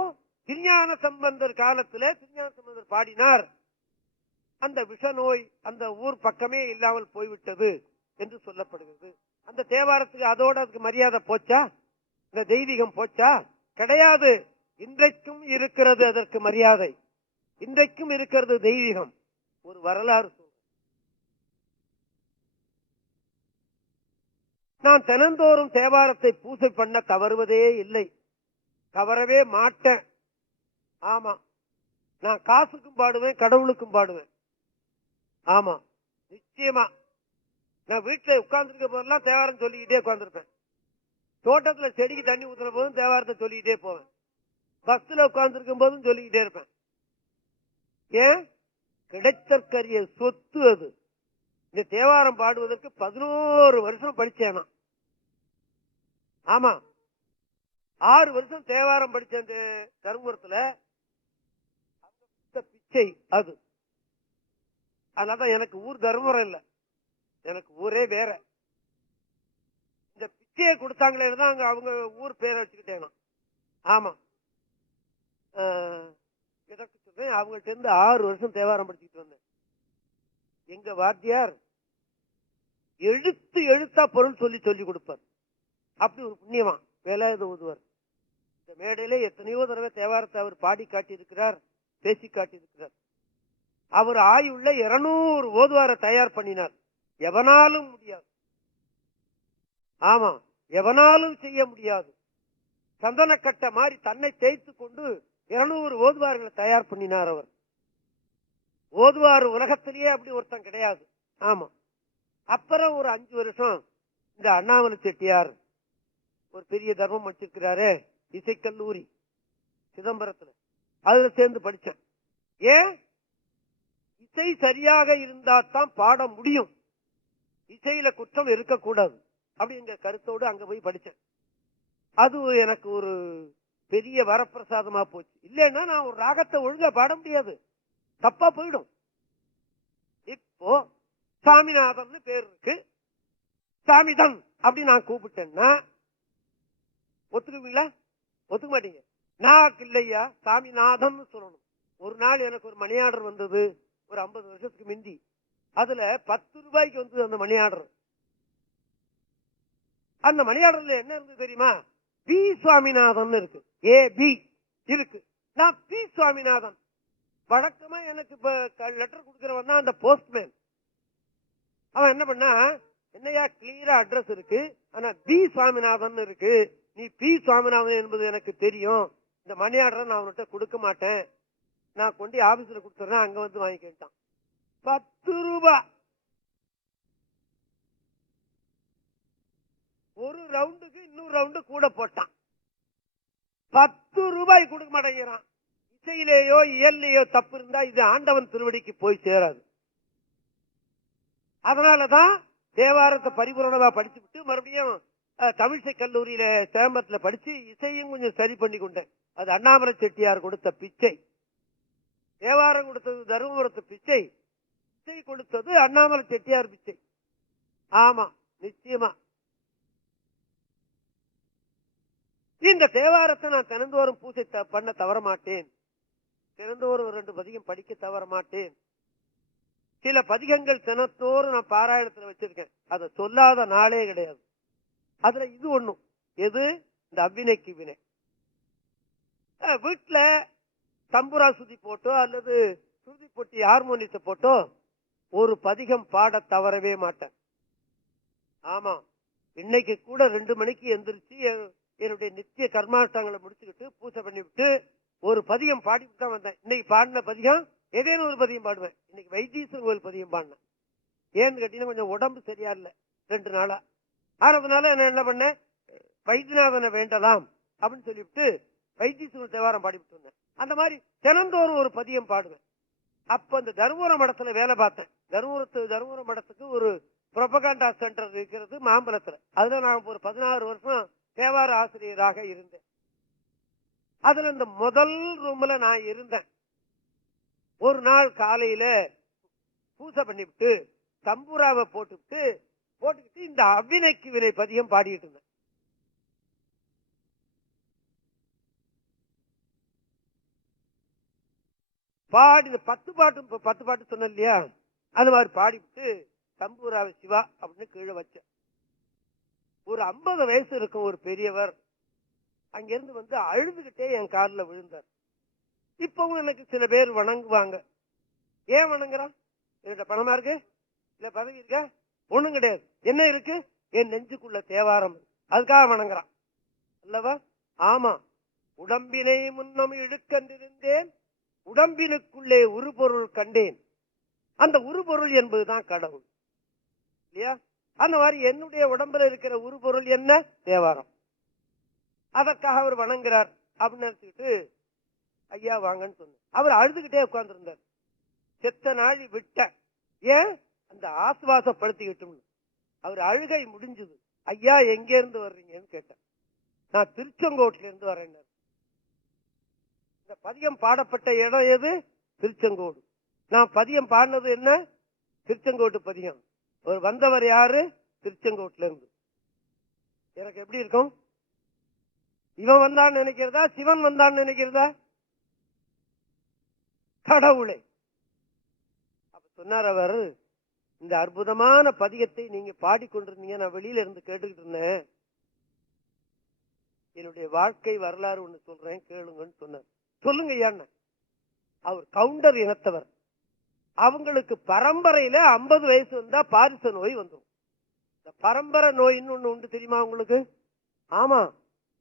திருஞான சம்பந்தர் காலத்துல திருஞான சம்பந்தர் பாடினார், அந்த விஷ நோய் அந்த ஊர் பக்கமே இல்லாமல் போய்விட்டது என்று சொல்லப்படுகிறது. அந்த தேவாரத்துக்கு அதோட அதுக்கு மரியாதை போச்சா? இந்த தெய்வீகம் போச்சா? கிடையாது. இன்றைக்கும் இருக்கிறது அதற்கு மரியாதை, இன்றைக்கும் இருக்கிறது தெய்வீகம். ஒரு வரலாறு நான் தினந்தோறும் தேவாரத்தை பூசை பண்ண தவறுவதே இல்லை, தவறவே மாட்டேன். ஆமா, நான் காசுக்கும் பாடுவேன், கடவுளுக்கும் பாடுவேன். ஆமா, நிச்சயமா. நான் வீட்டுல உட்கார்ந்துருக்க போதெல்லாம் தேவாரம் சொல்லிக்கிட்டே உட்கார்ந்துருப்பேன். தோட்டத்துல செடிக்கு தண்ணி ஊத்துற போதும் தேவாரத்தை சொல்லிக்கிட்டே போவேன். பஸ்ல உட்கார்ந்துருக்கும் போதும் சொல்லிக்கிட்டே இருப்பேன். ஏன்? கிடைத்தற்கரிய சொத்து அது. இந்த தேவாரம் பாடுவதற்கு 11 வருஷம் படிச்சேனா. ஆமா, 6 வருஷம் தேவாரம் படிச்ச தருமபுரத்துல பிச்சை அது. அதனாலதான் எனக்கு ஊர் தர்மபுரம் இல்ல, எனக்கு ஊரே வேற. இந்த பிச்சையை கொடுத்தாங்களே தான் அங்க அவங்க ஊர் பேரை வச்சுக்கிட்டேன். ஆமா, எதற்கு சொல்றேன், அவங்கள்ட்ட இருந்து 6 வருஷம் தேவாரம் படிச்சுட்டு வந்தேன். எங்க வாத்தியார் எழுத்தா பொருள் சொல்லி கொடுப்பார். அப்படி ஒரு புண்ணியவான், வேலாயுத ஓதுவார். இந்த மேடையில எத்தனையோ தடவை தேவாரத்தை அவர் பாடி காட்டியிருக்கிறார், பேசி காட்டியிருக்கிறார். அவர் ஆயுள்ள 200 ஓதுவாரை தயார் பண்ணினார். எவனாலும் முடியாது. ஆமா, எவனாலும் செய்ய முடியாது. சந்தனக்கட்ட மாதிரி தன்னை தேய்த்து கொண்டு 200 ஓதுவார்களை தயார் பண்ணினார் அவர். ஓதுவார் உலகத்திலேயே அப்படி ஒருத்தன் கிடையாது. ஆமா. அப்புறம் ஒரு 5 வருஷம் இந்த அண்ணாமலை செட்டியார் ஒரு பெரிய தர்மம் வச்சிருக்கிறாரு, இசைக்கல்லூரி சிதம்பரத்துல, அதுல சேர்ந்து படிச்சேன். ஏன்? இசை சரியாக இருந்தா தான் பாட முடியும், இசையில குற்றம் இருக்கக்கூடாது அப்படிங்கிற கருத்தோடு அங்க போய் படிச்சேன். அது எனக்கு ஒரு பெரிய வரப்பிரசாதமா போச்சு. இல்லைன்னா நான் ஒரு ராகத்தை ஒழுங்கா பாட முடியாது, தப்பா போயிடும். இப்போ சாமிநாதன் பேர் இருக்கு, சாமிதன் அப்படி நான் கூப்பிட்டேன்னா ஒத்துக்குவீங்களா? ஒத்துக்க மாட்டீங்க. நான் இல்லையா சாமிநாதன் சொல்லணும். ஒரு நாள் எனக்கு ஒரு மணி ஆர்டர் வந்தது, ஒரு 50 வருஷத்துக்கு முந்தி. அதுல 10 ரூபாய்க்கு வந்தது அந்த மணி ஆர்டர். அந்த மணி ஆர்டர்ல என்ன இருக்கு தெரியுமா? பி சுவாமிநாதன் இருக்கு, ஏ பி இருக்கு. நான் பி சுவாமிநாதன். வழக்கமா எனக்கு இப்ப லெட்டர் கொடுக்கிறவன் தான் அந்த போஸ்ட்மேன். அவன் என்ன பண்ணா, என்னையா கிளியரா அட்ரஸ் இருக்கு, ஆனா பி சுவாமிநாதன் இருக்கு, நீ பி சுவாமிநாதன் என்பது எனக்கு தெரியும், இந்த மணி ஆர்டர் நான் அவன்கிட்ட கொடுக்க மாட்டேன், நான் கொண்டு ஆபீஸ்ல கொடுத்துறேன், அங்க வந்து வாங்கிக்கிட்டான். 10 ரூபாய். ஒரு ரவுண்டுக்கு இன்னொரு ரவுண்டு கூட போட்டான். 10 ரூபாய் கொடுக்க மாட்டேங்கிறான். இசையிலேயோ இயல்லையோ தப்பு இருந்தா இது ஆண்டவன் திருவடிக்கு போய் சேராது. அதனாலதான் தேவாரத்தை பரிபூரணமா படிச்சு விட்டு மறுபடியும் தமிழிசை கல்லூரியில சேம்பத்துல படிச்சு இசையும் கொஞ்சம் சரி பண்ணி கொண்டேன். அது அண்ணாமலை செட்டியார் கொடுத்த பிச்சை. தேவாரம் கொடுத்தது தருமபுரத்து பிச்சை, இசை கொடுத்தது அண்ணாமலை செட்டியார் பிச்சை. ஆமா, நிச்சயமா. இந்த தேவாரத்தை நான் தினந்தோறும் பூஜை பண்ண தவற மாட்டேன், தினந்தோறும் 2 பதிகம் படிக்க தவற மாட்டேன். சில பதிகங்கள் தினத்தோறும் நான் பாராயணத்துல வச்சிருக்கேன், அதை சொல்லாத நாளே கிடையாது. அதுல இது ஒண்ணும். எது? இந்த அவ்வினைக்கு வினை. வீட்டுல தம்புரா சுதி போட்டோ அல்லது சுருதி போட்டி ஹார்மோனியத்தை போட்டோ ஒரு பதிகம் பாட தவறவே மாட்டேன். ஆமா, இன்னைக்கு கூட 2 மணிக்கு எந்திரிச்சு என்னுடைய நித்திய கர்மாஷ்டங்களை முடிச்சுக்கிட்டு பூஜை பண்ணி விட்டு ஒரு பதிகம் பாடிட்டு தான் வந்தேன். இன்னைக்கு பாடின பதிகம் ஏதேனும் ஒரு பதியம் பாடுவேன். இன்னைக்கு வைத்தீஸ்வரர் கோயில் பதியம் பாடினேன். ஏன்னு கேட்டீங்கன்னா கொஞ்சம் உடம்பு சரியா இல்லை 2 நாளா. ஆனதுனால நான் என்ன பண்ணேன், வைத்தியநாதனை வேண்டலாம் அப்படின்னு சொல்லிவிட்டு வைத்தீஸ்வரர் தேவாரம் பாடிவிட்டு வந்தேன். அந்த மாதிரி தினந்தோறும் ஒரு பதியம் பாடுவேன். அப்ப இந்த தருமபுரம் மடத்துல வேலை பார்த்தேன். தருமபுரம் மடத்துக்கு ஒரு புரோபகாண்டா சென்டர் இருக்கிறது மாம்பலத்துல. அதுல நான் ஒரு 16 வருஷம் தேவார ஆசிரியராக இருந்தேன். அதுல இந்த முதல் ரூம்ல நான் இருந்தேன். ஒரு நாள் காலையில பூஜை பண்ணிவிட்டு தம்பூராவை போட்டுக்கிட்டு இந்த அவ்வினைக்கு வினை பதியம் பாடிட்டு இருந்தேன். பாடி 10 பாட்டு சொன்ன இல்லையா, அது மாதிரி பாடிவிட்டு தம்பூராவை சிவா அப்படின்னு கீழே வச்சேன். ஒரு 50 வயசு இருக்கும் ஒரு பெரியவர் அங்கிருந்து வந்து அழுதுகிட்டே என் காலில் விழுந்தார். இப்பவும் எனக்கு சில பேர் வணங்குவாங்க. ஏன் வணங்குறான்? என்கிட்ட பணமா இருக்கு, இல்ல பதவி இருக்கா? ஒண்ணும் கிடையாது. என்ன இருக்கு? என் நெஞ்சுக்குள்ள தேவாரம், அதுக்காக வணங்குறான் அல்லவா? ஆமா. உடம்பினை முன்னம் இழுக்கண்டிருந்தேன், உடம்பினுக்குள்ளே உருபொருள் கண்டேன். அந்த உருபொருள் என்பதுதான் கடவுள் இல்லையா? அந்த மாதிரி என்னுடைய உடம்புல இருக்கிற உருபொருள் என்ன? தேவாரம். அதற்காக அவர் வணங்குறார் அப்படின்னு நினைச்சுக்கிட்டு ஐயா வாங்கன்னு சொன்ன. அவர் அழுதுகிட்டே உட்கார்ந்து இருந்தார். செத்த நாழி விட்ட, ஏன் அந்த ஆசுவாசப்படுத்திக்கிட்டு. அவர் அழுகை முடிஞ்சது. ஐயா எங்க இருந்து வர்றீங்கன்னு கேட்டேன். நான் திருச்செங்கோட்டுல இருந்து வரேன். இந்த பதியம் பாடப்பட்ட இடம் எது? திருச்செங்கோடு. நான் பதியம் பாடினது என்ன? திருச்செங்கோட்டு பதிகம். அவர் வந்தவர் யாரு? திருச்செங்கோட்டுல இருந்து. எனக்கு எப்படி இருக்கும்? இவன் வந்தான்னு நினைக்கிறதா, சிவன் வந்தான்னு நினைக்கிறதா? கடவுளை. அப்ப சொன்னார் அவர், இந்த அற்புதமான பதிகத்தை நீங்க பாடிக்கொண்டிருந்தீங்க, நான் வெளியில இருந்து கேட்டுக்கிட்டு இருந்தேன். என்னுடைய வாழ்க்கை வரலாறு ஒண்ணு சொல்றேன் கேளுங்கன்னு சொன்னார். சொல்லுங்க ஐயான்னு. அவர் கவுண்டர் இனத்தவர். அவங்களுக்கு பரம்பரையில 50 வயசு வந்தா பாரிச நோய் வந்துடும். இந்த பரம்பரை நோயின்னு ஒண்ணு உண்டு, தெரியுமா உங்களுக்கு? ஆமா,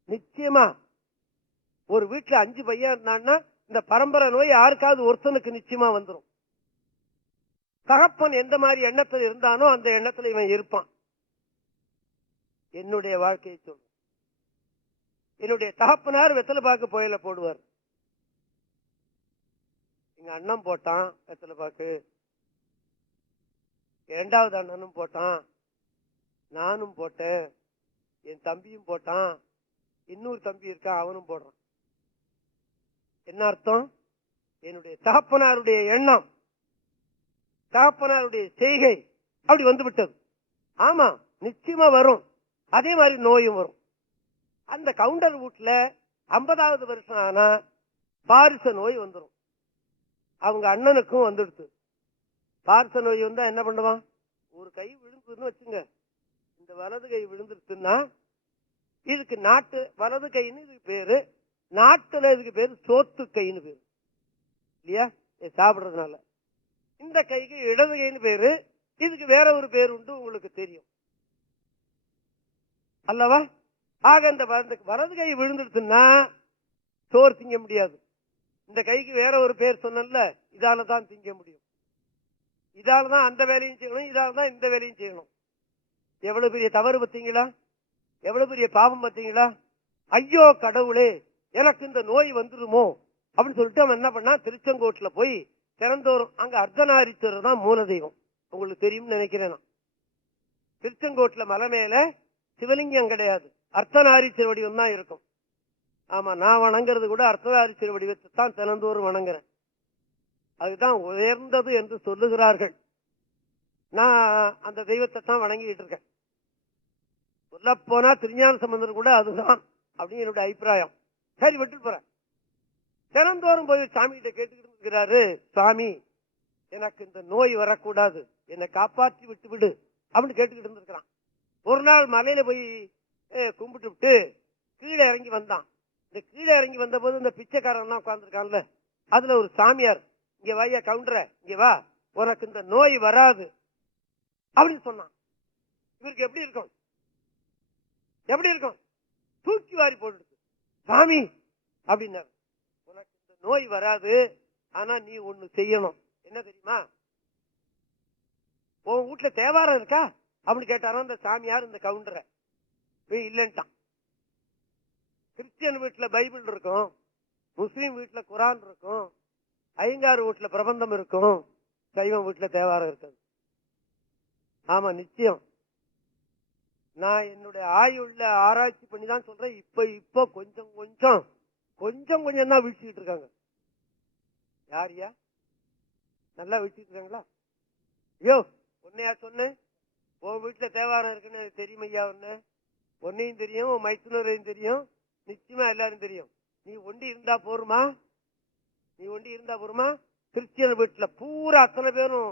நிச்சயமா. ஒரு வீட்டுல 5 பையன் இருந்தான்னா இந்த பரம்பரை நோய் யாருக்காவது ஒருத்தனுக்கு நிச்சயமா வந்துடும். தகப்பன் எந்த மாதிரி எண்ணத்துல இருந்தானோ அந்த எண்ணத்துல இவன் இருப்பான். என்னுடைய வாழ்க்கையை சொல்ற. என்னுடைய தகப்பனார் வெத்தலை பாக்கு புயல போடுவார். எங்க அண்ணன் போட்டான் வெத்தலை பாக்கு, 2வது அண்ணனும் போட்டான், நானும் போட்டேன், என் தம்பியும் போட்டான், இன்னொரு தம்பி இருக்கான் அவனும் போடுறான். என்ன அர்த்தம்? என்னுடைய தகப்பனாருடைய எண்ணம், தகப்பனாருடைய செய்கை அப்படி வந்து விட்டது. ஆமா, நிச்சயமா வரும். அதே மாதிரி நோயும் வரும். அந்த கவுண்டர் வீட்டுல 50வது வருஷம் ஆனா பாரிச நோய் வந்துடும். அவங்க அண்ணனுக்கும் வந்துடுது. பாரிச நோய் வந்தா என்ன பண்ணுவான்? ஒரு கை விழுந்துன்னு வச்சுங்க, இந்த வலது கை விழுந்துருச்சுன்னா இதுக்கு நாட்டு வலது கைன்னு இதுக்கு பேரு, நாட்டுல இதுக்கு பேரு சோத்து கைன்னு பேரு இல்லையா, சாப்பிடுறதுனால. இந்த கைக்கு இடது கைன்னு பேரு, இதுக்கு வேற ஒரு பேர் உண்டு, உங்களுக்கு தெரியும் அல்லவா? ஆக இந்த வலது கை விழுந்துடுச்சுன்னா சோறு திங்க முடியாது. இந்த கைக்கு வேற ஒரு பேர் சொன்னல, இதாலதான் திங்க முடியும். இதாலதான் அந்த வேலையும் செய்யணும், இதாலதான் இந்த வேலையும் செய்யணும். எவ்வளவு பெரிய தவறு பார்த்தீங்களா? எவ்வளவு பெரிய பாவம் பார்த்தீங்களா? ஐயோ கடவுளே, எனக்கு இந்த நோய் வந்துருமோ அப்படின்னு சொல்லிட்டு அவன் என்ன பண்ணா, திருச்செங்கோட்டுல போய் திறந்தோறும், அங்க அர்த்தநாரீஸ்வரர் தான் மூல தெய்வம், உங்களுக்கு தெரியும் நினைக்கிறேன். திருச்செங்கோட்டுல மலை மேல சிவலிங்கம் கிடையாது, அர்த்தநாரீஸ்வரர் வடிவம் தான் இருக்கும். ஆமா, நான் வணங்குறது கூட அர்த்தநாரீஸ்வரர் வடிவத்தை தான் தினந்தோறும் வணங்குறேன். அதுதான் உயர்ந்தது என்று சொல்லுகிறார்கள். நான் அந்த தெய்வத்தை தான் வணங்கிட்டு இருக்கேன். சொல்ல போனா திருஞான சம்பந்தர் கூட அதுதான் அப்படின்னு என்னுடைய அபிப்பிராயம். சரி, விட்டு போறேன். தினந்தோறும் போய் சாமி கிட்ட கேட்டுக்கிட்டு இருக்கிறாரு, சாமி எனக்கு இந்த நோய் வரக்கூடாது, என்னை காப்பாற்றி விட்டு விடு அப்படின்னு கேட்டுக்கிட்டு இருந்திருக்கிறான். ஒரு நாள் மலையில போய் கும்பிட்டு விட்டு கீழே இறங்கி வந்தான். இந்த கீழே இறங்கி வந்த போது இந்த பிச்சைக்காரன் உட்கார்ந்துருக்கான்ல, அதுல ஒரு சாமியார், இங்க வாயா கவுண்டர, இங்க வா, உனக்கு இந்த நோய் வராது அப்படின்னு சொன்னான். இவருக்கு எப்படி இருக்கும்? எப்படி இருக்கும்? தூக்கி வாரி போட்டு, சாமி அப்படின்னாரு, உனக்கு இந்த நோய் வராது, ஆனா நீ ஒண்ணு செய்யணும். என்ன தெரியுமா? உன் வீட்டுல தேவாரம் இருக்கா அப்படின்னு கேட்டாரோ இந்த சாமியார் இந்த கவுண்டரை. இல்லன்ட்டான். கிறிஸ்டியன் வீட்டுல பைபிள் இருக்கும், முஸ்லீம் வீட்டுல குரான் இருக்கும், ஐயங்கார் வீட்டுல பிரபந்தம் இருக்கும், சைவம் வீட்டுல தேவாரம் இருக்காது. ஆமா, நிச்சயம். நான் என்னுடைய ஆயுள்ள ஆராய்ச்சி பண்ணி தான் சொல்றேன். இப்ப கொஞ்சம் கொஞ்சம் தான் வீழ்ச்சிட்டு இருக்காங்க. யாரியா நல்லா வீழ்ச்சிட்டு இருக்காங்களா? ஐயோ, உன்னையா சொன்னேன், உன் வீட்டுல தேவாரம் இருக்குன்னு தெரியுமையா? உன்னையும் தெரியும், உன் மைத்துனரையும் தெரியும், நிச்சயமா எல்லாரும் தெரியும். நீ ஒண்டி இருந்தா போருமா? கிறிஸ்டியன் வீட்டுல பூரா அத்தனை பேரும்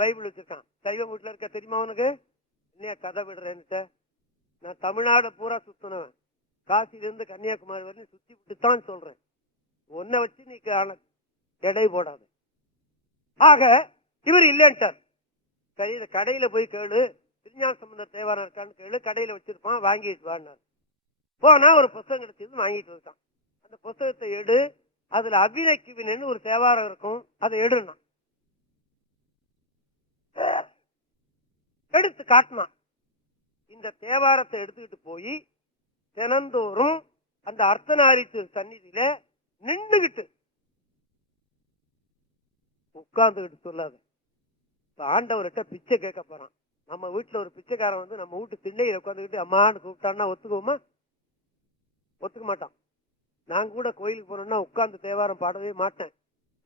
பைபிள் வச்சிருக்கான். சைவம் வீட்டுல இருக்க தெரியுமா உனக்கு? என்ன கதை விடுறேன்னுட்ட, நான் தமிழ்நாடு பூரா சுத்தினவன், காசில இருந்து கன்னியாகுமரி வரையும் சுத்தி விட்டுத்தான் சொல்றேன். ஒன்ன வச்சு நீ எடை போடாது. ஆக இவர் இல்லைன்ட்டார். கடையில போய் கேளு, திருஞான சம்பந்தர் தேவாரம் இருக்கான்னு கேளு, கடையில வச்சிருப்பான், வாங்கிட்டு வான்னார். போனா ஒரு புத்தகம் கிடைச்சது, வாங்கிட்டு இருக்கான். அந்த புத்தகத்தை எடு, அதுல அபிநய்க்கு வினன்னு ஒரு தேவாரம் இருக்கும், அதை எடுனா. எடுத்து காட்டினான். இந்த தேவாரத்தை எடுத்துக்கிட்டு போய் தினந்தோறும் அந்த அர்த்தநாரீஸ்வரர் சந்நிதியில நின்றுகிட்டு உட்கார்ந்துகிட்டு சொல்லாத, ஆண்டவர்கிட்ட பிச்சை கேட்க போறான். நம்ம வீட்டுல ஒரு பிச்சைக்காரன் வந்து நம்ம வீட்டு திண்ணையில உட்காந்துக்கிட்டு அம்மான்னு கூப்பிட்டான்னா ஒத்துக்குவோமா? ஒத்துக்க மாட்டான். நான் கூட கோயிலுக்கு போனோம்னா உட்கார்ந்து தேவாரம் பாடவே மாட்டேன்.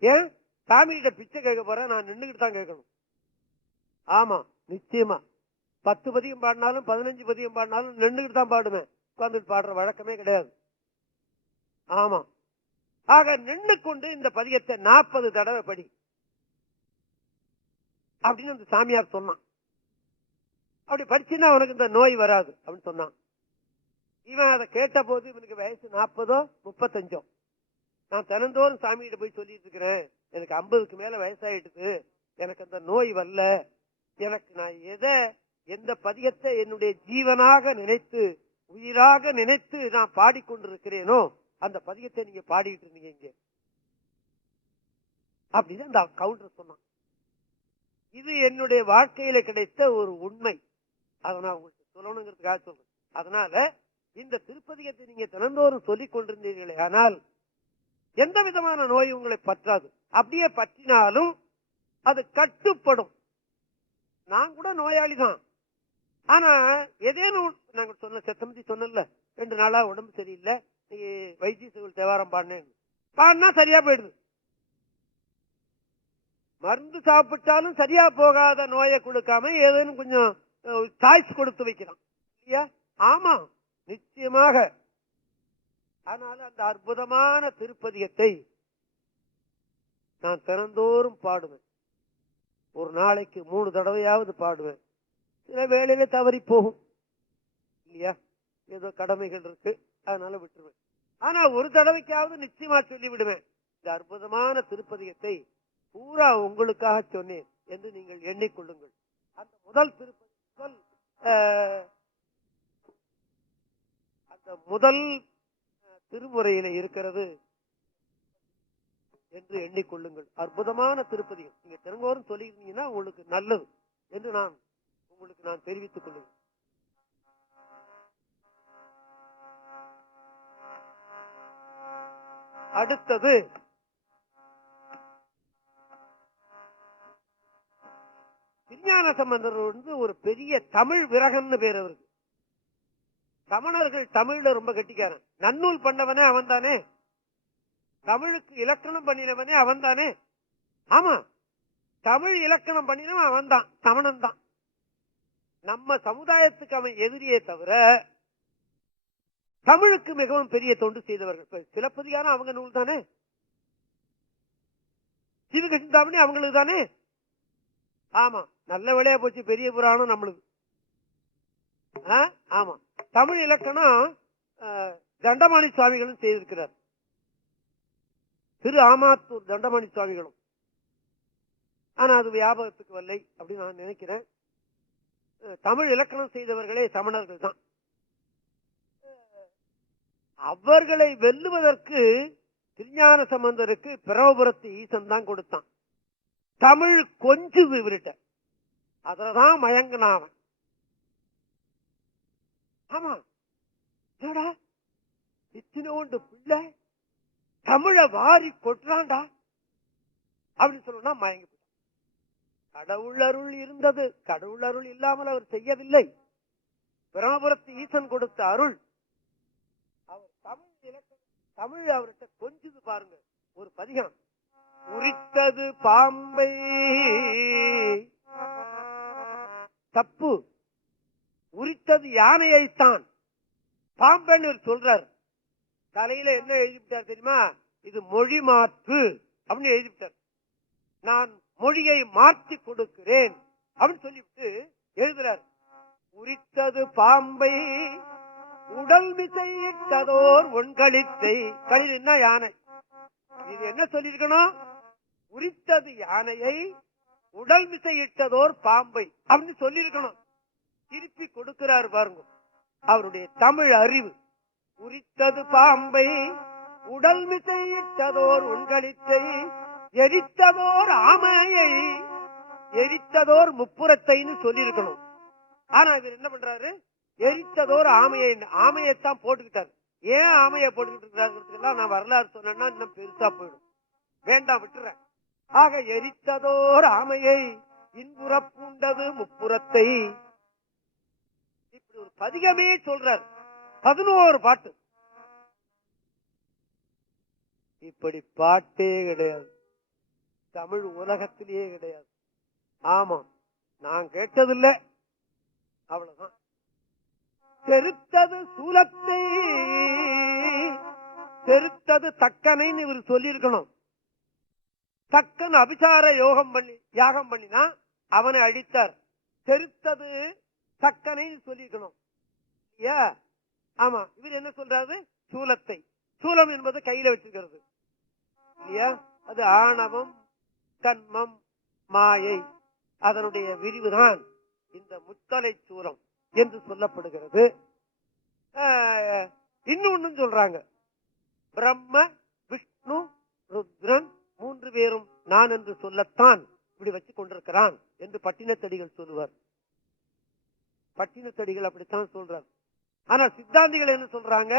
ஏன்? சாமி கிட்ட பிச்சை கேட்க போறேன், நான் நின்றுகிட்டு தான் கேட்கணும். ஆமா, நிச்சயமா 10 பதியம் பாடினாலும் 15 பதியம் பாடினாலும் நின்றுகிட்டு தான் பாடுவேன். உட்கார்ந்துட்டு பாடுற வழக்கமே கிடையாது. ஆமா, ஆக நின்று கொண்டு இந்த பதியத்தை 40 தடவை படி அப்படின்னு அந்த சாமியார் சொன்னான். அப்படி படிச்சுன்னா அவனுக்கு இந்த நோய் வராது அப்படின்னு சொன்னான். இவன் அதை கேட்ட போது இவனுக்கு வயசு 40 35. நான் தினந்தோறும் சாமிகிட்ட போய் சொல்லிட்டு இருக்கிறேன், எனக்கு 50க்கு மேல வயசாயிட்டு, எனக்கு அந்த நோய் வரல, எனக்கு நான் எந்த பதியத்தை என்னுடைய ஜீவனாக நினைத்து உயிராக நினைத்து நான் பாடிக்கொண்டிருக்கிறேனோ அந்த பதியத்தை நீங்க பாடிட்டு இருந்தீங்க இங்க அப்படின்னு அந்த கவுண்டர் சொன்னான். இது என்னுடைய வாழ்க்கையில கிடைத்த ஒரு உண்மை. அதை நான் உங்களுக்கு சொல்லணுங்கிறதுக்காக சொல்றேன். அதனால இந்த திருப்பதிகத்தை நீங்க தினந்தோறும் சொல்லிக் கொண்டிருந்தீர்களே ஆனால் எந்த விதமான நோய் உங்களை பற்றாது. அப்படியே பற்றினாலும் அது கட்டுப்படும். நான் கூட நோயாளி தான். ஆனா ஏதேனும் நாங்க சொன்ன செத்தமதி சொன்னல 2 நாளா உடம்பு சரியில்லை, வைத்திய தேவாரம் பாடினா சரியா போயிடுது. மருந்து சாப்பிட்டாலும் சரியா போகாத நோயை கொடுக்காம ஏதேனும் கொஞ்சம் சாய்ஸ் கொடுத்து வைக்கலாம் இல்லையா? ஆமா, நிச்சயமாக. அதனால அந்த அற்புதமான திருப்பதிகத்தை நான் தினந்தோறும் பாடுவேன். ஒரு நாளைக்கு 3 தடவையாவது பாடுவேன். சில வேளையில தவறி போகும் இல்லையா, ஏதோ கடமைகள் இருக்கு, அதனால விட்டுருவேன். ஆனா ஒரு தடவைக்காவது நிச்சயமா சொல்லி விடுவேன். இந்த அற்புதமான திருப்பதிகத்தை பூரா உங்களுக்காக சொன்னேன் என்று நீங்கள் எண்ணிக்கொள்ளுங்கள். அந்த முதல் திருமுறையில இருக்கிறது என்று எண்ணிக்கொள்ளுங்கள். அற்புதமான திருப்பதிகம். நீங்க தினந்தோறும் சொல்லியிருந்தீங்கன்னா உங்களுக்கு நல்லது என்று உங்களுக்கு நான் தெரிவித்துக் கொள்ளுங்கள். அடுத்தது திருஞான சம்பந்தர் ஒரு பெரிய தமிழ் விரகம்னு பேர் அவருக்கு. சமணர்கள் தமிழ்ல ரொம்ப கெட்டிக்காரன். நன்னூல் பண்ணவனே அவன் தானே, தமிழுக்கு இலக்கணம் பண்ணினவனே அவன் தானே. ஆமா, தமிழ் இலக்கணம் பண்ணினவன் அவன் தான், சமணன் தான். நம்ம சமுதாயத்துக்கு அவன் எதிரியே தவிர தமிழுக்கு மிகவும் பெரிய தொண்டு செய்தவர்கள். சிலப்பதிகாரம் அவங்க நூல் தானே, சிவகிருஷ்ணாமணி அவங்களுக்கு தானே. ஆமா, நல்ல வேலையா போச்சு, பெரிய புராணம் நம்மளுக்கு. ஆமா, தமிழ் இலக்கணம் தண்டமாணி சுவாமிகளும் செய்திருக்கிறார். திரு ஆமாத்தூர் தண்டமாணி சுவாமிகளும். ஆனா அது வியாபகத்துக்கு வரலை அப்படின்னு நான் நினைக்கிறேன். தமிழ் இலக்கணம் செய்தவர்களே சமணர்கள் தான். அவர்களை வெல்லுவதற்கு திருஞான சம்பந்தருக்கு பிரபுரத்து ஈசன் தான் கொடுத்தான். தமிழ் கொஞ்சம் இவர்கிட்ட, அதுலதான் மயங்கினாவன். ஆமா, இத்தினோண்டு பிள்ளை தமிழை வாரி கொட்டுறான்டா அப்படின்னு சொன்னா மயங்கி போட்டான். கடவுள் அருள் இருந்தது, கடவுள் அருள் இல்லாமல் அவர் செய்யவில்லை. பிரமபுரத்து ஈசன் கொடுத்த அருள். அவர் தமிழ் அவர்கிட்ட கொஞ்சது பாருங்க. ஒரு பதிகம், உரித்தது பாம்பை, தப்பு, உரித்தது யானையைத்தான், பாம்பன்னு சொல்றார். தலையில என்ன எழுதிவிட்டார் தெரியுமா? இது மொழி மாற்று அப்படின்னு எழுதிவிட்டார். நான் மொழியை மாற்றி கொடுக்கிறேன் அப்படின்னு சொல்லிவிட்டு எழுதுறார். உரித்தது பாம்பை உடல் மிசையிட்டதோர் ஒன்களித்தை. களின்னா யானை. இது என்ன சொல்லிருக்கணும்? உரித்தது யானையை உடல் மிசையிட்டதோர் பாம்பை அப்படின்னு சொல்லிருக்கணும். திருப்பி கொடுக்கிறார் பாருங்க அவருடைய தமிழ் அறிவு. உரித்தது பாம்பை உடல் மிசையிட்டதோர் உண்களித்தை, எரித்ததோர் ஆமையை, எரித்ததோர் முப்புறத்தைன்னு சொல்லியிருக்கணும். ஆனா இவர் என்ன பண்றாரு? எரித்ததோர் ஆமையை, ஆமையைத்தான் போட்டுக்கிட்டாரு. ஏன் ஆமையை போட்டுக்கிட்டு இருக்கிறாருங்கிறதுக்கெல்லாம் நான் வரலாறு சொன்னா இன்னும் பெருசா போயிடும், வேண்டாம், விட்டுறேன். ஆக எரித்ததோர் ஆமையை இன்புறப்புண்டது முப்புறத்தை, இப்படி ஒரு பதிகமே சொல்றார். 11 பாட்டு. இப்படி பாட்டே கிடையாது தமிழ் உலகத்திலேயே கிடையாது. ஆமா, நான் கேட்டதில்லை, அவ்வளவுதான். செருத்தது சூலத்தை செருத்தது தக்கனைன்னு இவர் சொல்லியிருக்கணும். தக்கன் அபிசார யாகம் பண்ணினா அவனை அழித்தார். செருத்தது தக்கனைன்னு சொல்லியிருக்கணும். ஆமா, இவர் என்ன சொல்றாரு? சூலத்தை. சூலம் என்பது கையில வச்சிருக்கிறது இல்லையா? அது ஆணவம், கன்மம், மாயை, அதனுடைய விரிவுதான் இந்த முத்தலை சூலம் என்று சொல்லப்படுகிறது. இன்னொன்னு சொல்றாங்க, பிரம்ம, விஷ்ணு, ருத்ரன் 3 பேரும் நான் என்று சொல்லத்தான் இப்படி வச்சு கொண்டிருக்கிறான் என்று பட்டினத்தடிகள் சொல்லுவார். பட்டினத்தடிகள் அப்படித்தான் சொல்றார். ஆனா சித்தாந்திகள் என்ன சொல்றாங்க?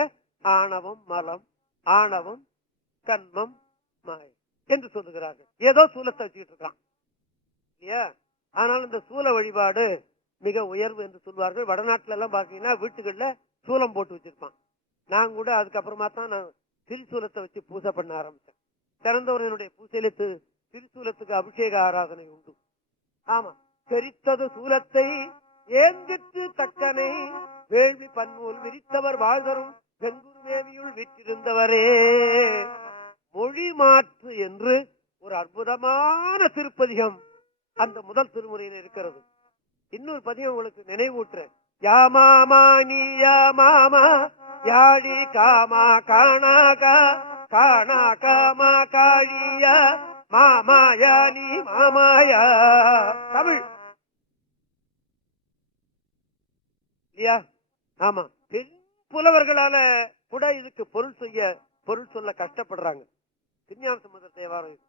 ஆணவம், மலம், ஆணவம், கன்மம், மாயை என்று சொல்லுகிறார்கள். ஏதோ சூலத்தை வச்சுக்கிட்டு இருக்கான் இல்லையா? ஆனால் இந்த சூல வழிபாடு மிக உயர்வு என்று சொல்வார்கள். வடநாட்டுல எல்லாம் பாத்தீங்கன்னா வீட்டுகள்ல சூலம் போட்டு வச்சிருப்பான். நான் கூட அதுக்கப்புறமா தான் நான் திரிசூலத்தை வச்சு பூஜை பண்ண ஆரம்பிச்சேன். திறந்தவர்களுடைய பூஜையில திரிசூலத்துக்கு அபிஷேக ஆராதனை உண்டு. ஆமா, தெரித்தது சூலத்தை ஏந்திற்று தக்கனை வேள்வி பன்மூல் விரித்தவர் வாழ்தரும் வெங்குருவேவியுள் விற்றிருந்தவரே. மொழி மாற்று என்று ஒரு அற்புதமான திருப்பதிகம் அந்த முதல் திருமுறையில் இருக்கிறது. இன்னொரு பதியம் உங்களுக்கு நினைவூட்டுறேன். யாமாமா நீ யாமாமா யாழி காமா காணாகா காணா காமா காழியா மாமாயா நீ மாமாயா. தமிழ் இல்லையா? ஆமா, பெண் புலவர்களால கூட இதுக்கு பொருள் சொல்ல கஷ்டப்படுறாங்க. திருஞான சம்பந்தர் தேவாரம்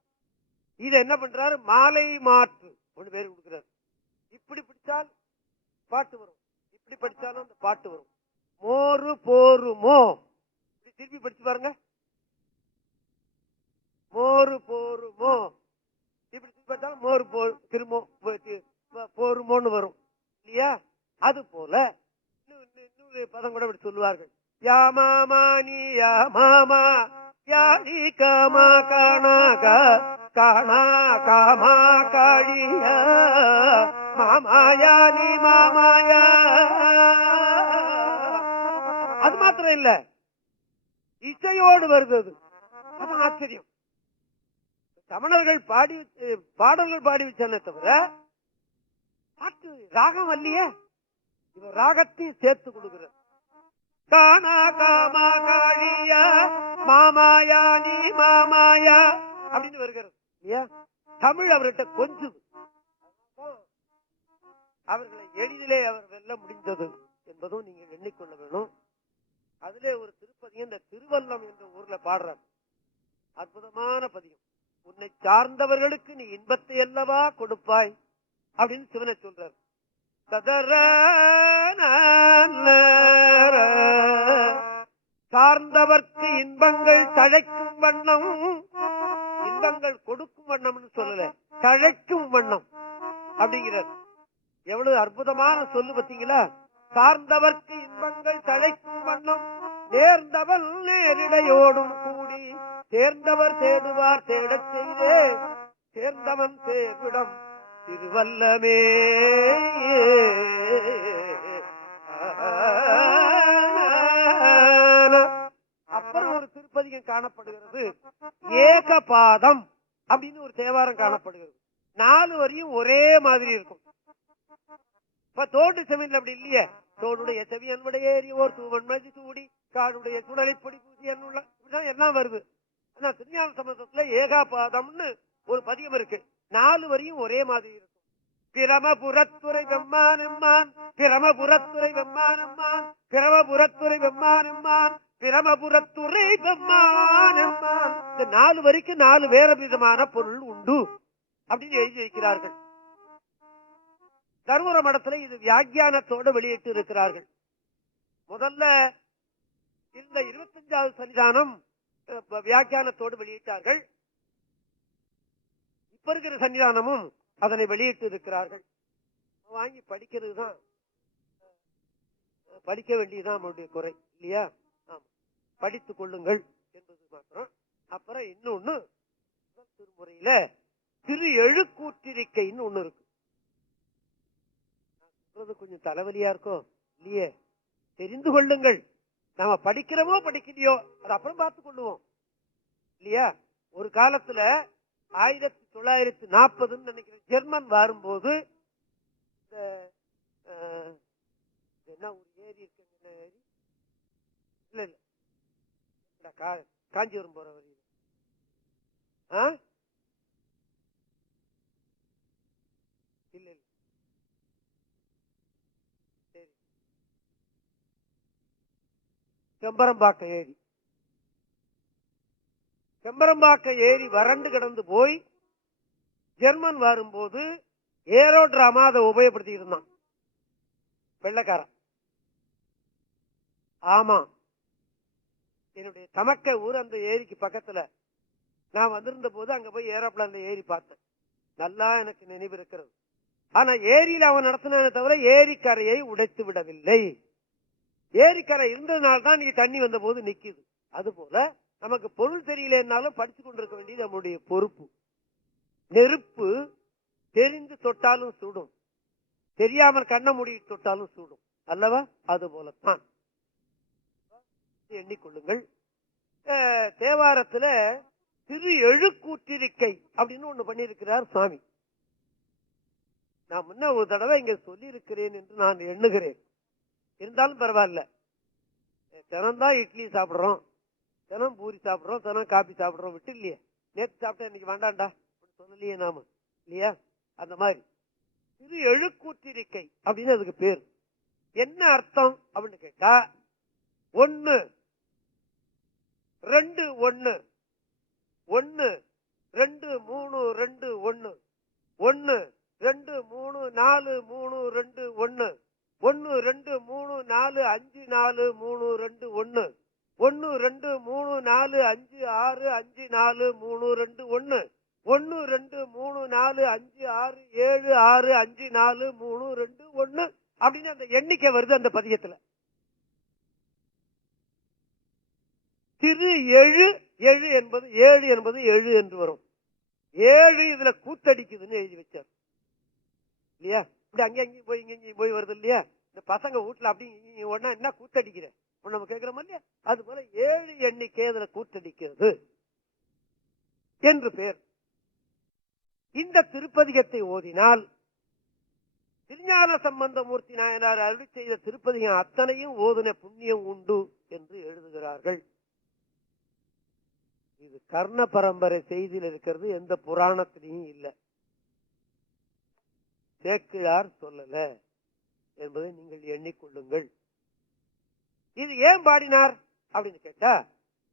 இது என்ன பண்றாரு? மாலை மாற்று ஒண்ணு பேர் கொடுக்கிறார். இப்படி படிச்சால் பாட்டு வரும், இப்படி படிச்சாலும் அந்த பாட்டு வரும். மோரு போருமோ, இப்படி திருப்பி படிச்சு பாருங்க. மோரு போருமோ, இப்படி திருப்பி படிச்சாலும் மோரு திருமோ போருமோன்னு வரும் இல்லையா? அது போல இன்னொரு பதம் கூட இப்படி சொல்லுவார்கள். யா மாமா நீ யா மாமா யாழி காமா காணாகா காணா காமா காழியா மாமாயா நீ மாமாயா. அது மாத்திரம் இல்ல, இசையோடு வருது. அது ஆச்சரியம். தமிழர்கள் பாடல்கள் பாடி வச்சானே தவிர பாட்டு ராகம் அல்லையே. இவர் ராகத்தையும் சேர்த்து கொடுக்கிறார். காணா காமா காழியா மாமாயா நீ மாமாயா அப்படின்னு வருகிறது. தமிழ் அவர்கிட்ட கொஞ்சம் அவர்களை எளிதிலே அவர் வெல்ல முடிந்தது என்பதும் நீங்க எண்ணிக்கொள்ள வேணும். அதிலே ஒரு திருப்பதியம் இந்த திருவல்லம் என்ற ஊர்ல பாடுறார். அற்புதமான பதியம். உன்னை சார்ந்தவர்களுக்கு நீ இன்பத்தை அல்லவா கொடுப்பாய் அப்படின்னு சிவனை சொல்றார். சார்ந்தவர்க்கு இன்பங்கள் தழைக்கும் வண்ணம், இன்பங்கள் கொடுக்கும் வண்ணம்னு சொல்லல, தழைக்கும் வண்ணம் அப்படிங்கிறார். எவ்வளவு அற்புதமான சொல்லு பார்த்தீங்களா? சார்ந்தவர்க்கு இன்பங்கள் தழைக்கும் வண்ணம் நேர்ந்தவள் நேரிடையோடும் கூடி சேர்ந்தவர் தேடுவார் தேடச் செய்தே சேர்ந்தவன் தேவிடம் திருவல்லமே. அப்புறம் ஒரு திருப்பதிகம் காணப்படுகிறது, ஏகபாதம் அப்படின்னு ஒரு தேவாரம் காணப்படுகிறது. 4 வரியும் ஒரே மாதிரி இருக்கும். இப்ப தோடு செவியன் அப்படி இல்லையே. தோடுடைய செவியன் விடையேறி ஓர் தூவன் மதி சூடி காடுடைய சுடலைப்பொடி பூசி என்னுள்ள எல்லாம் வருது. ஆனா திருஞான சம்பந்தத்துல ஏகாபாதம்னு ஒரு பதியம் இருக்கு. 4 வரியும் ஒரே மாதிரி இருக்கும். பிரமபுரத்துறை வெம்மானம்மான் பிரமபுரத்துறை வெம்மானம்மான் பிரமபுரத்துறை வெம்மானம்மான் பிரமபுரத்துறை வெம்மானம்மான். இந்த 4 வரிக்கு 4 வேற விதமான பொருள் உண்டு அப்படின்னு எழுதி வைக்கிறார்கள். தருமபுர மடத்துல இது வியாக்கியானத்தோடு வெளியிட்டு இருக்கிறார்கள். முதல்ல இந்த 25வது சன்னிதானம் வியாக்கியானத்தோடு வெளியிட்டார்கள். இப்ப இருக்கிற சன்னிதானமும் அதனை வெளியிட்டு இருக்கிறார்கள். வாங்கி படிக்கிறது தான், படிக்க வேண்டியதுதான் நம்மளுடைய குறை இல்லையா? படித்துக் கொள்ளுங்கள் என்பது மாத்திரம். அப்புறம் இன்னொன்னு திருமுறையில திரு எழுக்கூற்றிருக்கைன்னு ஒண்ணு இருக்கு. சொல்றது கொஞ்சம் தலைவலியா இருக்கும் இல்லையே. தெரிந்து கொள்ளுங்கள். நாம படிக்கிறோமோ படிக்கலையோ அது அப்புறம் பார்த்துக் கொள்ளுவோம் இல்லையா. ஒரு காலத்துல 1940 நினைக்கிறேன் ஜெர்மன் வரும்போது என்ன ஒரு ஏரி இருக்கு, ஏரி இல்ல இல்ல காஞ்சிபுரம் போற வழி இல்ல இல்ல சரி செம்பரம்பாக்க ஏரி. செம்பரம்பாக்க ஏரி வறண்டு கிடந்து போய் ஜெர்மன் வரும்போது ஏரோ டிராமா அதை உபயோகப்படுத்தி இருந்தான் வெள்ளக்காரன். ஆமா, என்னுடைய தமக்க ஊர் அந்த ஏரிக்கு பக்கத்துல. நான் வந்திருந்த போது அங்க போய் ஏரோப்ளான்ல ஏறி பார்த்தேன். நல்லா எனக்கு நினைவு இருக்கிறது. ஆனா ஏரியில அவன் நடத்தினே தவிர ஏரிக்கரையை உடைத்து விடவில்லை. ஏரிக்கரை இருந்ததுனால்தான் நீ தண்ணி வந்த போது நிக்குது. அது போல நமக்கு பொருள் தெரியலன்னாலும் படிச்சு கொண்டிருக்க வேண்டியது நம்முடைய பொறுப்பு. நெருப்பு தெரிந்து தொட்டாலும் சுடும், தெரியாமல் கண்ண மூடி தொட்டாலும் சுடும் அல்லவா. அது போலத்தான் எண்ணிக்கொள்ளுங்கள். தேவாரத்துல திரு எழுக்கூற்றிருக்கை அப்படின்னு ஒண்ணு பண்ணியிருக்கிறார் சுவாமி. நான் முன்ன ஒரு தடவை இங்க சொல்லி இருக்கிறேன் என்று நான் எண்ணுகிறேன். இருந்தாலும் பரவாயில்ல. தினம்தான் இட்லி சாப்பிடுறோம், தினம் பூரி சாப்பிடுறோம், தினம் காபி சாப்பிடுறோம், விட்டு இல்லையே. நேற்று சாப்பிட்டா இன்னைக்கு வேண்டாண்டா சொல்லலையே நாம இல்லையா. அந்த மாதிரி திரு எழுக்கூற்றிருக்கை அப்படின்னு அதுக்கு பேர். என்ன அர்த்தம் அப்படின்னு கேட்டா 1 2 1 1 2 3 2 1 1 2 3 4 3 2 1 1 2 3 4 5 4 3 2 1 1 2 3 4 5 6 5 4 3 2 1 1 2 3 4 5 6 7 6 5 4 3 2 1 அப்படின்னு அந்த எண்ணிக்கை வருது அந்த பதியத்துல. திரு எழு எழு என்பது 7 என்பது 7 என்று வரும். 7 இதுல கூத்தடிக்குதுன்னு எழுதி வச்சார் இல்லையா. இப்படி அங்கேயும் போய் இங்கேயும் போய் வருது இல்லையா. இந்த பசங்க வீட்டுல அப்படி ஒன்னா என்ன கூத்தடிக்கிற நம்ம கேட்கிறோம் இல்லையா. அது போல 7 எண்ணிக்கை அதுல கூத்தடிக்கிறது என்று பேர். இந்த திருப்பதிகத்தை ஓதினால் திருஞான சம்பந்தமூர்த்தி நாயனார் அருளி செய்த திருப்பதிகம் அத்தனையும் ஓதுன புண்ணியம் உண்டு என்று எழுதுகிறார்கள். இது கர்ண பரம்பரை செய்தியில் இருக்கிறது, எந்த புராணத்திலையும் இல்லை. சேக்கிழார் சொல்லல என்பதை நீங்கள் எண்ணிக்கொள்ளுங்கள். இது ஏன் பாடினார் அப்படின்னு கேட்டா,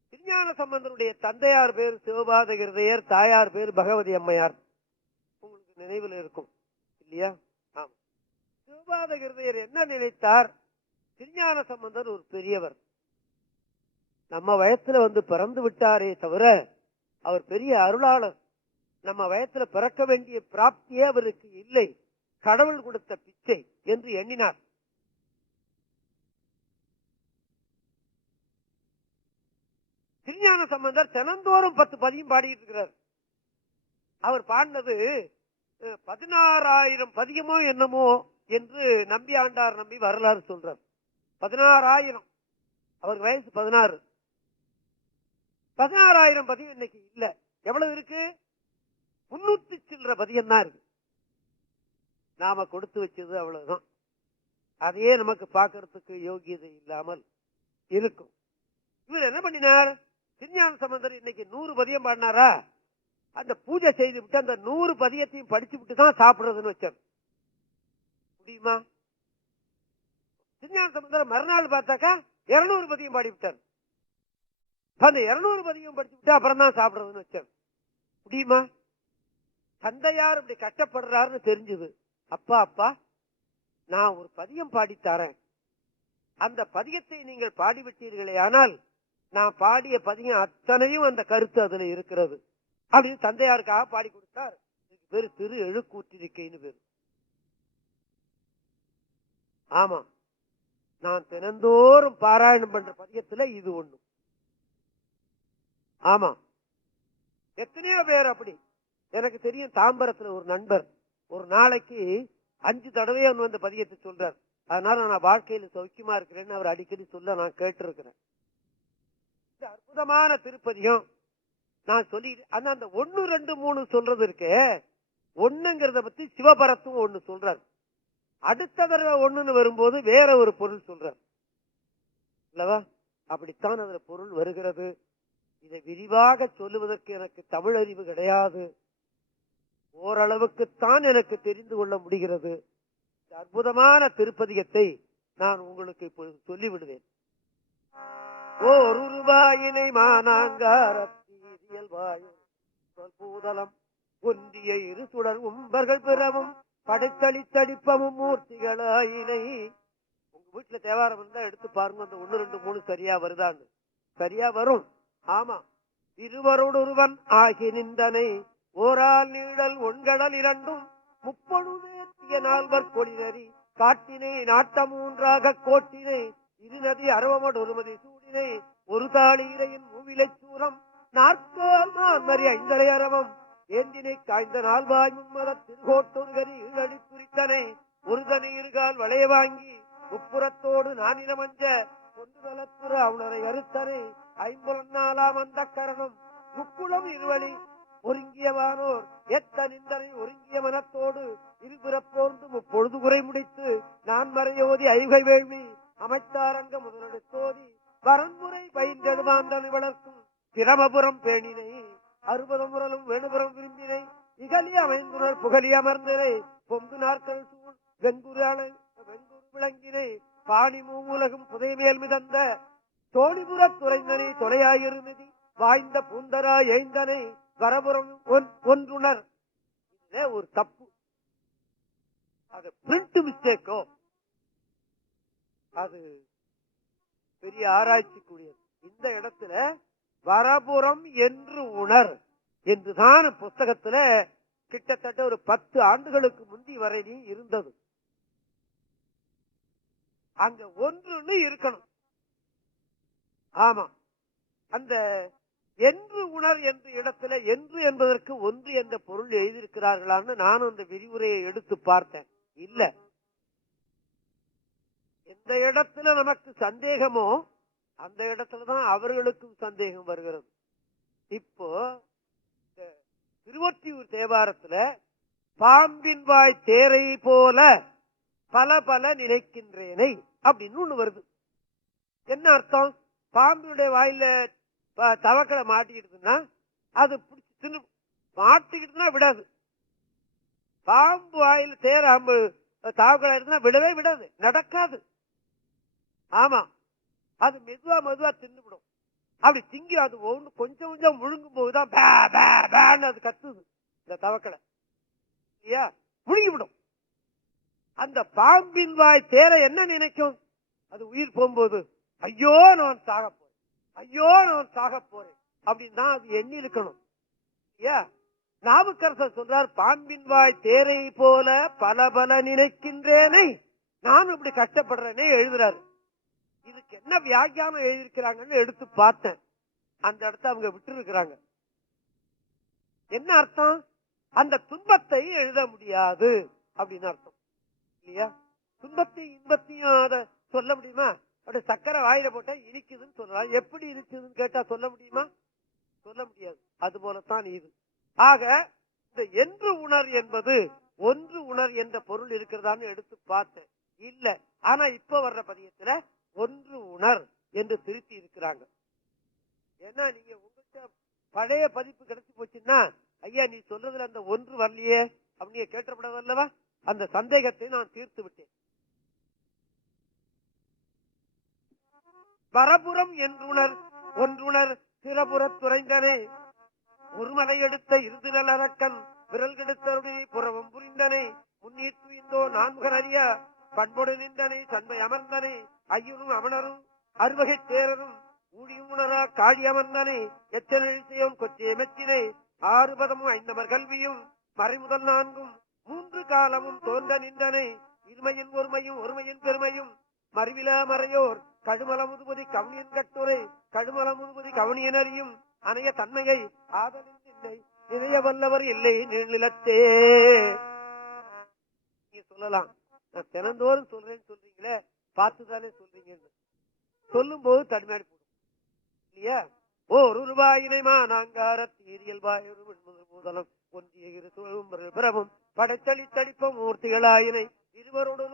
திருஞான சம்பந்தருடைய தந்தையார் பேர் சிவபாத கிருதையர், தாயார் பேர் பகவதி அம்மையார். உங்களுக்கு நினைவில் இருக்கும் இல்லையா. ஆமா, சிவபாத கிருதையர் என்ன நினைத்தார், திருஞான சம்பந்தர் ஒரு பெரியவர், நம்ம வயத்துல பிறந்து விட்டாரே தவிர அவர் பெரிய அருளாளர், நம்ம வயத்துல பிறக்க வேண்டிய பிராப்தியே அவருக்கு இல்லை, கடவுள் கொடுத்த பிச்சை என்று எண்ணினார். திருஞான சம்பந்தர் தினந்தோறும் 10 பதியம் பாடிட்டு இருக்கிறார். அவர் பாடினது 16,000 பதியமோ என்னமோ என்று நம்பி ஆண்டார் நம்பி வரலாறு சொல்றார். 16,000. அவருக்கு வயசு 16. 16,000 பதியம் இன்னைக்கு இல்ல. எவ்வளவு இருக்கு? 300 சில்லற பதியம் தான் இருக்கு. நாம கொடுத்து வச்சது அவ்வளவுதான். அதையே நமக்கு பார்க்கறதுக்கு யோகியதை இல்லாமல் இருக்கும். இவர் என்ன பண்ணினார், திருஞான சம்பந்தர் இன்னைக்கு 100 பதியம் பாடினாரா, அந்த பூஜை செய்து விட்டு அந்த 100 பதியத்தையும் படிச்சு விட்டு தான் சாப்பிடுறதுன்னு வச்சார். முடியுமா? திருஞான சம்பந்தர் மறுநாள் பார்த்தாக்கா 200 பதியம் பாடி விட்டார். அந்த 200 பதியம் படிச்சு விட்டு அப்புறம் தான் சாப்பிடுறதுன்னு வச்சார். முடியுமா? தந்தையார் இப்படி கஷ்டப்படுறாருன்னு தெரிஞ்சது. அப்பா அப்பா நான் ஒரு பதியம் பாடித்தாரேன், அந்த பதியத்தை நீங்கள் பாடிவிட்டீர்களே ஆனால் நான் பாடிய பதியம் அத்தனையும் அந்த கருத்து அதுல இருக்கிறது அப்படின்னு தந்தையாருக்காக பாடி கொடுத்தார். பேரு திரு எழுக்கூற்றிருக்கைன்னு பேரு. ஆமா, நான் தினந்தோறும் பாராயணம் பண்ற பதியத்துல இது ஒண்ணு. ஆமா, எத்தனையோ பேர் அப்படி. எனக்கு தெரியும், தாம்பரத்துல ஒரு நண்பர் ஒரு நாளைக்கு 5 தடவை அவன் வந்து பதியத்தை சொல்றார். அதனால நான் வாழ்க்கையில சௌக்கியமா இருக்கிறேன்னு அவர் அடிக்கடி சொல்ல நான் கேட்டிருக்கிறேன். இந்த அற்புதமான திருப்பதியும் நான் சொல்லி அந்த 1, 2, 3 சொல்றது இருக்கே, ஒண்ணுங்கிறத பத்தி சிவபரத்தும் ஒண்ணு சொல்றார். அடுத்த தடவை ஒண்ணுன்னு வரும்போது வேற ஒரு பொருள் சொல்றார் அல்லவா? அப்படித்தான் அதுல பொருள் வருகிறது. இதை விரிவாக சொல்லுவதற்கு எனக்கு தமிழ் அறிவு கிடையாது. ஓரளவுக்குத்தான் எனக்கு தெரிந்து கொள்ள முடிகிறது. இந்த அற்புதமான திருப்பதிகத்தை நான் உங்களுக்கு இப்பொழுது சொல்லிவிடுவேன். ஓர் உருவாயினை மானாங்காரத்தீரியல் வாயும் பூதலம் ஒன்றிய இரு சுடர் உம்பர்கள் பிறவும் படைத்தளித்தடிப்பமும் மூர்த்திகளாயினை. உங்க வீட்டுல தேவாரம் இருந்தா எடுத்து பாருங்க, அந்த 1, 2, 3 சரியா வருதான்னு. சரியா வரும். ஆமா. இருவரோடு ஒருவன் ஆகி நின்றனை ஓரால் நீழல் ஒன்கடல் இரண்டும் முப்பொழுதேத்திய நால்வர் கொடிநெறி காட்டினை நாட்டமூன்றாக கோட்டினை இருநதி அரவமடு ஒருமதி சூடினை ஒரு தாளி இறையின் மூவிலை சூரம் நாற்கால் நான்மறி 5 அரவம் ஏந்தினை காய்ந்த நால்வாய் மும்மத திருகோட்டொருகரி ஈழடி துரித்தனை ஒருதனை இருகால் வளைய வாங்கி உப்புறத்தோடு நானில மஞ்ச கொண்டு நலத்துற அவனரை அறுத்தனை 54ஆம் அந்த கரணம் முக்குளம் இருவழி ஒருங்கியவானோர் எத்த நின்றனை ஒருங்கிய மனத்தோடு இருபிறப்போர்ந்து முப்பொழுது குறை முடித்து நான் மறையோதி ஐகை வேள்வி அமைத்தாரங்க முதலெடுத்தோதி வரன்முறை பயின்றெடுமாந்தல் வளர்க்கும் பிரமபுரம் பேணினை 60 முரலும் வேணுபுரம் விரும்பினை இகலி அமைந்துணர் புகலி அமர்ந்தனை பொங்கு நாற்கள் சூழ் வெங்குரு விளங்கினை பாணி மூவுலகும் புதைமேல் மிதந்த தோணிபுரத் துறைந்தனை தொலையாயிருநிதி வாய்ந்த பூந்தரா ஏய்ந்தனை வரபுறம் ஒன்றுணர். ஒரு தப்பு, அது பிரிண்ட் மிஸ்டேக்கோ, அது பெரிய ஆராய்ச்சிக்குரியது. இந்த இடத்துல வரபுறம் என்று உணர் என்றுதான் புஸ்தகத்துல கிட்டத்தட்ட ஒரு 10 ஆண்டுகளுக்கு முந்தி வரை நீ இருந்தது. அங்க ஒன்றுன்னு இருக்கணும். ஆமா, அந்த என்று உணர் என்ற இடத்துல என்று என்பதற்கு ஒன்று என்ற பொருள் எழுதியிருக்கிறார்களான்னு நானும் அந்த விரிவுரையை எடுத்து பார்த்தேன். இல்ல, எந்த இடத்துல நமக்கு சந்தேகமோ அந்த இடத்துலதான் அவர்களுக்கும் சந்தேகம் வருகிறது. இப்போ திருவொற்றியூர் தேவாரத்துல பாம்பின் வாய் தேரை போல பல பல நினைக்கின்றேனை அப்படின்னு ஒண்ணு வருது. என்ன அர்த்தம்? பாம்பினுடைய வாயில தவக்களை மாட்டிக்கிட்டுதுன்னா அது பிடிச்சி தின்னு, மாட்டிக்கிட்டுனா விடாது. பாம்பு வாயில தேராம்பு தவக்களை இருந்தா விடவே விடாது, நடக்காது. ஆமா, அது மெதுவா மெதுவா தின்னுவிடும். அப்படி திங்கி அது ஒண்ணு கொஞ்சம் கொஞ்சம் முழுங்கும் போதுதான் அது கத்துது. இந்த தவக்களை இல்லையா முழுங்கிவிடும். அந்த பாம்பின் வாய் தேர என்ன நினைக்கும்? அது உயிர் போகும்போது ஐயோ நான் சாக போறேன், ஐயோ நான் சாக போறேன் அப்படின்னு தான் அது எண்ணி இருக்கணும். நாவுக்கரசர் சொல்றார், பாம்பின் வாய் தேரை போல பல பல நினைக்கின்றேனே, நான் இப்படி கஷ்டப்படுறேனே எழுதுறாரு. இதுக்கு என்ன வியாக்கியானம் எழுதியிருக்கிறாங்கன்னு எடுத்து பார்த்தேன். அந்த இடத்த அவங்க விட்டு இருக்கிறாங்க. என்ன அர்த்தம்? அந்த துன்பத்தை எழுத முடியாது அப்படின்னு அர்த்தம் இல்லையா? துன்பத்தையும் இன்பத்தையும் அதை சொல்ல முடியுமா? அப்படியே சக்கரை வாயில போட்டா இனிக்குதுன்னு சொல்லலாம். எப்படி இருக்குதுன்னு கேட்டா சொல்ல முடியுமா? சொல்ல முடியாது. அது போலத்தான் இது. ஆக இந்த என்று உணர் என்பது ஒன்று உணர் என்ற பொருள் இருக்கிறதான்னு எடுத்து பார்த்தேன். இல்ல, ஆனா இப்ப வர்ற பதியத்துல ஒன்று உணர் என்று திருத்தி இருக்கிறாங்க. ஏன்னா நீங்க உங்கள்கிட்ட பழைய பதிப்பு கிடைச்சு போச்சுன்னா, ஐயா நீ சொல்றதுல அந்த ஒன்று வரலையே அப்படின்னு கேட்டப்படாதல்லவா? அந்த சந்தேகத்தை நான் தீர்த்து விட்டேன். வரபுறம் என்றுணர் ஒன்றுணர் சிறபுறத் துறைந்தனே ஒருமலை எடுத்த இருதிரல் அரக்கன் விரல் கெடுத்தருடைய புறவம் புரிந்தனை முன்னீர் துயிந்தோ நான்முகன் அறிய பண்பொடு நின்றனை சண்பை அமர்ந்தனை ஐயனும் அமனரும் அறுவகை தேரரும் ஊழியும் உணரா காழி அமர்ந்தனை எச்சரிசையோன் கொச்சே மெச்சினை 6 பதமும் 5 கல்வியும் மறைமுதல் 4 3 காலமும் தோன்ற நின்றனை இருமையின் ஒருமையும் ஒருமையின் பெருமையும் மறிவிலா மறையோர் கடுமல முதுபதி கவனியன் கட்டுரை கடுமல முதுபதி கவனியன் அறியும் அணைய தன்மையை ஆதலின் இல்லை நினைய வல்லவர் இல்லை நிலத்தே. நீ சொல்ல சொல்லலாம். நான் தினந்தோறும் சொல்றேன்னு சொல்றீங்களே, பார்த்துதானே சொல்றீங்கன்னு சொல்லும் போது தடுமாறி போடும் இல்லையா? ஒரு ரூபாயினைமா நாங்கார தீரியல் முதலம் ஒன்றிய இரு பிரமும் படைத்தளி தளிப்ப மூர்த்திகளாயினை இருவரோடு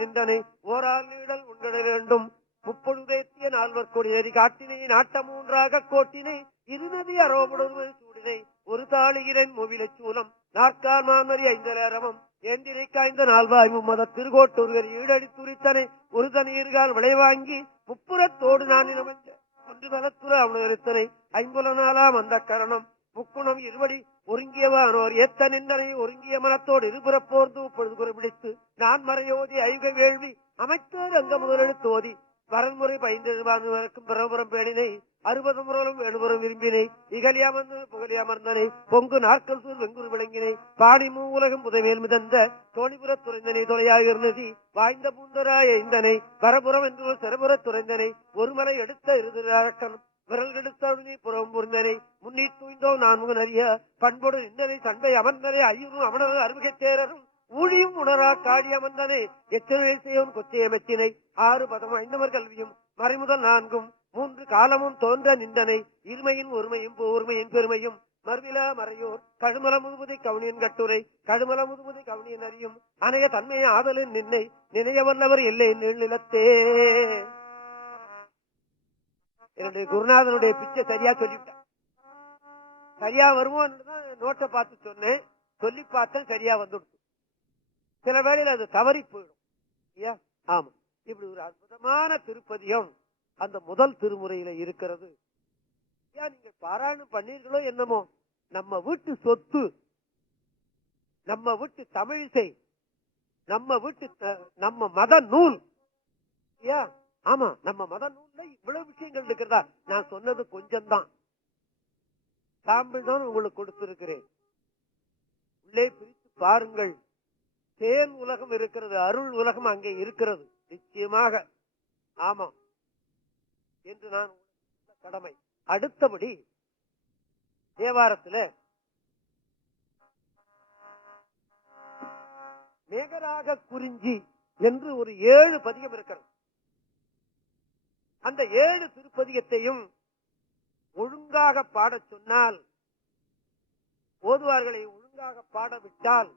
நின்றனை ஓரால் நீடல் உண்டிட வேண்டும். முப்பொழுதேத்திய நால்வர் கொடியேறி காட்டினை நாட்ட மூன்றாக கோட்டினை இருநதி அரோபடுவது சூடினை ஒரு தாளிகிறன் முவிலை சூலம் நாற்கால் மாமரி ஐந்தரவம் ஏந்திரை காய்ந்த நால்வாய் மும்மத திருகோட்டூர்கள் ஈடடி துரித்தனை ஒரு தனீர்கால் விளைவாங்கி முப்புறத்தோடு நான் இனமஞ்ச ஒன்று தலத்துற அவனத்தனை ஐம்புல நாளாம் அந்த கரணம் முக்குணம் இருவடி ஒருங்கியவானோர் ஏத்த நின்றனை ஒருங்கிய மனத்தோடு இருபுறப்போர்ந்து இப்பொழுது குறிப்பிடித்து நான் மறையோதி ஐக வேள்வி அமைத்தோர் அங்க முதலெடுத்து ஓதி வரன்முறை பைந்தெழுவானுவருக்கும் பிரபுரம் பேணினை 60 முறைகளும் 7 விரும்பினை இகலியாமர்ந்து புகழியாமர்ந்தனை பொங்கு நாற்கல் சூர் வெங்குரு விளங்கினை பாணி உலகம் புதைமேல் மிதந்த தோணிபுர துறைந்தனை தொலையாக இருந்ததி வாய்ந்த பூந்தராய இந்தனை வரபுறம் என்று சிறபுற துறைந்தனை ஒருமலை எடுத்த இருதிராக்கன் விரல் எடுத்தவனி புறம் புரிந்தனை முன்னீர் தூய்ந்தோ நான் முகன் அறிய பண்போடு நின்றனை சண்பை அமர்ந்தனை ஐயரும் அமனது அருகை தேரரும் ஊழியும் உணரா காடி அமர்ந்தனை எத்தனை செய்யும் கொச்சைய மெச்சினை 6 பதம் 5 கல்வியும் மறைமுதல் 4 3 காலமும் தோன்ற நின்றனை இருமையின் ஒருமையும் ஒருமையின் பெருமையும் மறுவிலா மறையோர் கழுமல முதுபுதை கவுனியன் கட்டுரை கழுமல முதுபுதை கவுனியன் அறியும் அணைய தன்மையை ஆதலின் நின்னை நினைய வல்லவர் இல்லை நிலத்தே. என்னுடைய குருநாதனுடைய பிச்சை சரியா சொல்லிவிட்டேன். சரியா வருவோம்னுதான் நோட்டை பார்த்து சொன்னேன். சொல்லி பார்த்தேன், சரியா வந்துடுச்சு. சில வேளையில் அது தவறி போயிடும். ஆமா, இப்படி ஒரு அற்புதமான திருப்பதியம் அந்த முதல் திருமுறையில இருக்கிறது. நீங்க பாராயணம் பண்ணீர்களோ என்னமோ, நம்ம வீட்டு சொத்து, நம்ம வீட்டு தமிழிசை, நம்ம வீட்டு நம்ம மத நூல். ஆமா, நம்ம மத நூல்ல இவ்வளவு விஷயங்கள் இருக்கிறதா? நான் சொன்னது கொஞ்சம் தான், சாம்பிள் தான் உங்களுக்கு கொடுத்திருக்கிறேன். உள்ளே பிரித்து பாருங்கள். தேன் உலகம் இருக்கிறது, அருள் உலகம் அங்கே இருக்கிறது நிச்சயமாக. ஆமா என்று நான் கடமை. அடுத்தபடி தேவாரத்தில் மேகராக குறிஞ்சி என்று ஒரு 7 பதிகம் இருக்கிறது. அந்த 7 திருப்பதிகத்தையும் ஒழுங்காக பாடச் சொன்னால், ஓதுவார்களை ஒழுங்காக பாடவிட்டால்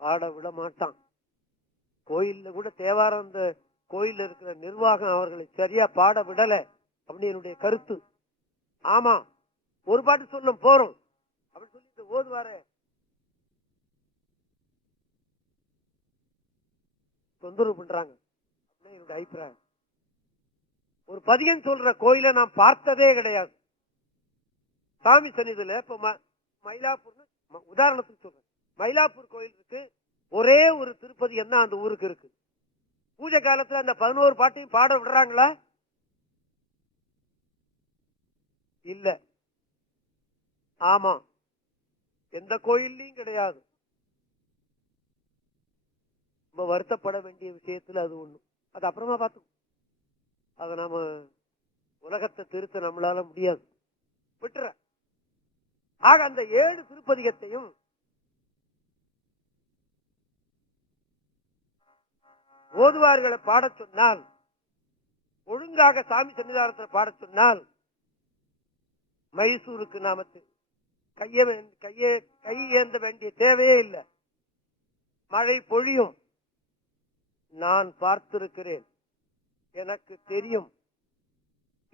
பாட விட மாட்டான். கோயில்ல கூட தேவாரம், அந்த கோயில்ல இருக்கிற நிர்வாகம் அவர்களை சரியா பாட விடல அப்படின்னு என்னுடைய கருத்து. ஆமா, ஒரு பாட்டு சொல்ல போறோம் அப்படின்னு சொல்லி ஓதுவார தொந்தரவு பண்றாங்க அப்படின்னு என்னுடைய அபிப்பிராயம். ஒரு பதிகம் சொல்ற கோயில நான் பார்த்ததே கிடையாது. சாமி சன்னிதில இப்ப மயிலாப்பூர் உதாரணத்துக்கு சொல்றேன். மயிலாப்பூர் கோயில் இருக்கு, ஒரே ஒரு திருப்பதிகம் தான் அந்த ஊருக்கு இருக்கு. பூஜை காலத்துல அந்த 11 பாட்டையும் பாட விடுறாங்களா? இல்ல. ஆமா, எந்த கோயில்லையும் கிடையாது. ரொம்ப வருத்தப்பட வேண்டிய விஷயத்துல அது ஒண்ணு. அது அப்புறமா பார்த்து, அத நாம உலகத்தை திருத்த நம்மளால முடியாது, விட்டுற. ஆக அந்த 7 திருப்பதிகத்தையும் ஓதுவார்களை பாடச் சொன்னால், ஒழுங்காக சாமி சன்னிதானத்தில் பாடச் சொன்னால், மைசூருக்கு நாம கை ஏந்த வேண்டிய தேவையே இல்லை. மழை பொழியும். நான் பார்த்திருக்கிறேன், எனக்கு தெரியும்.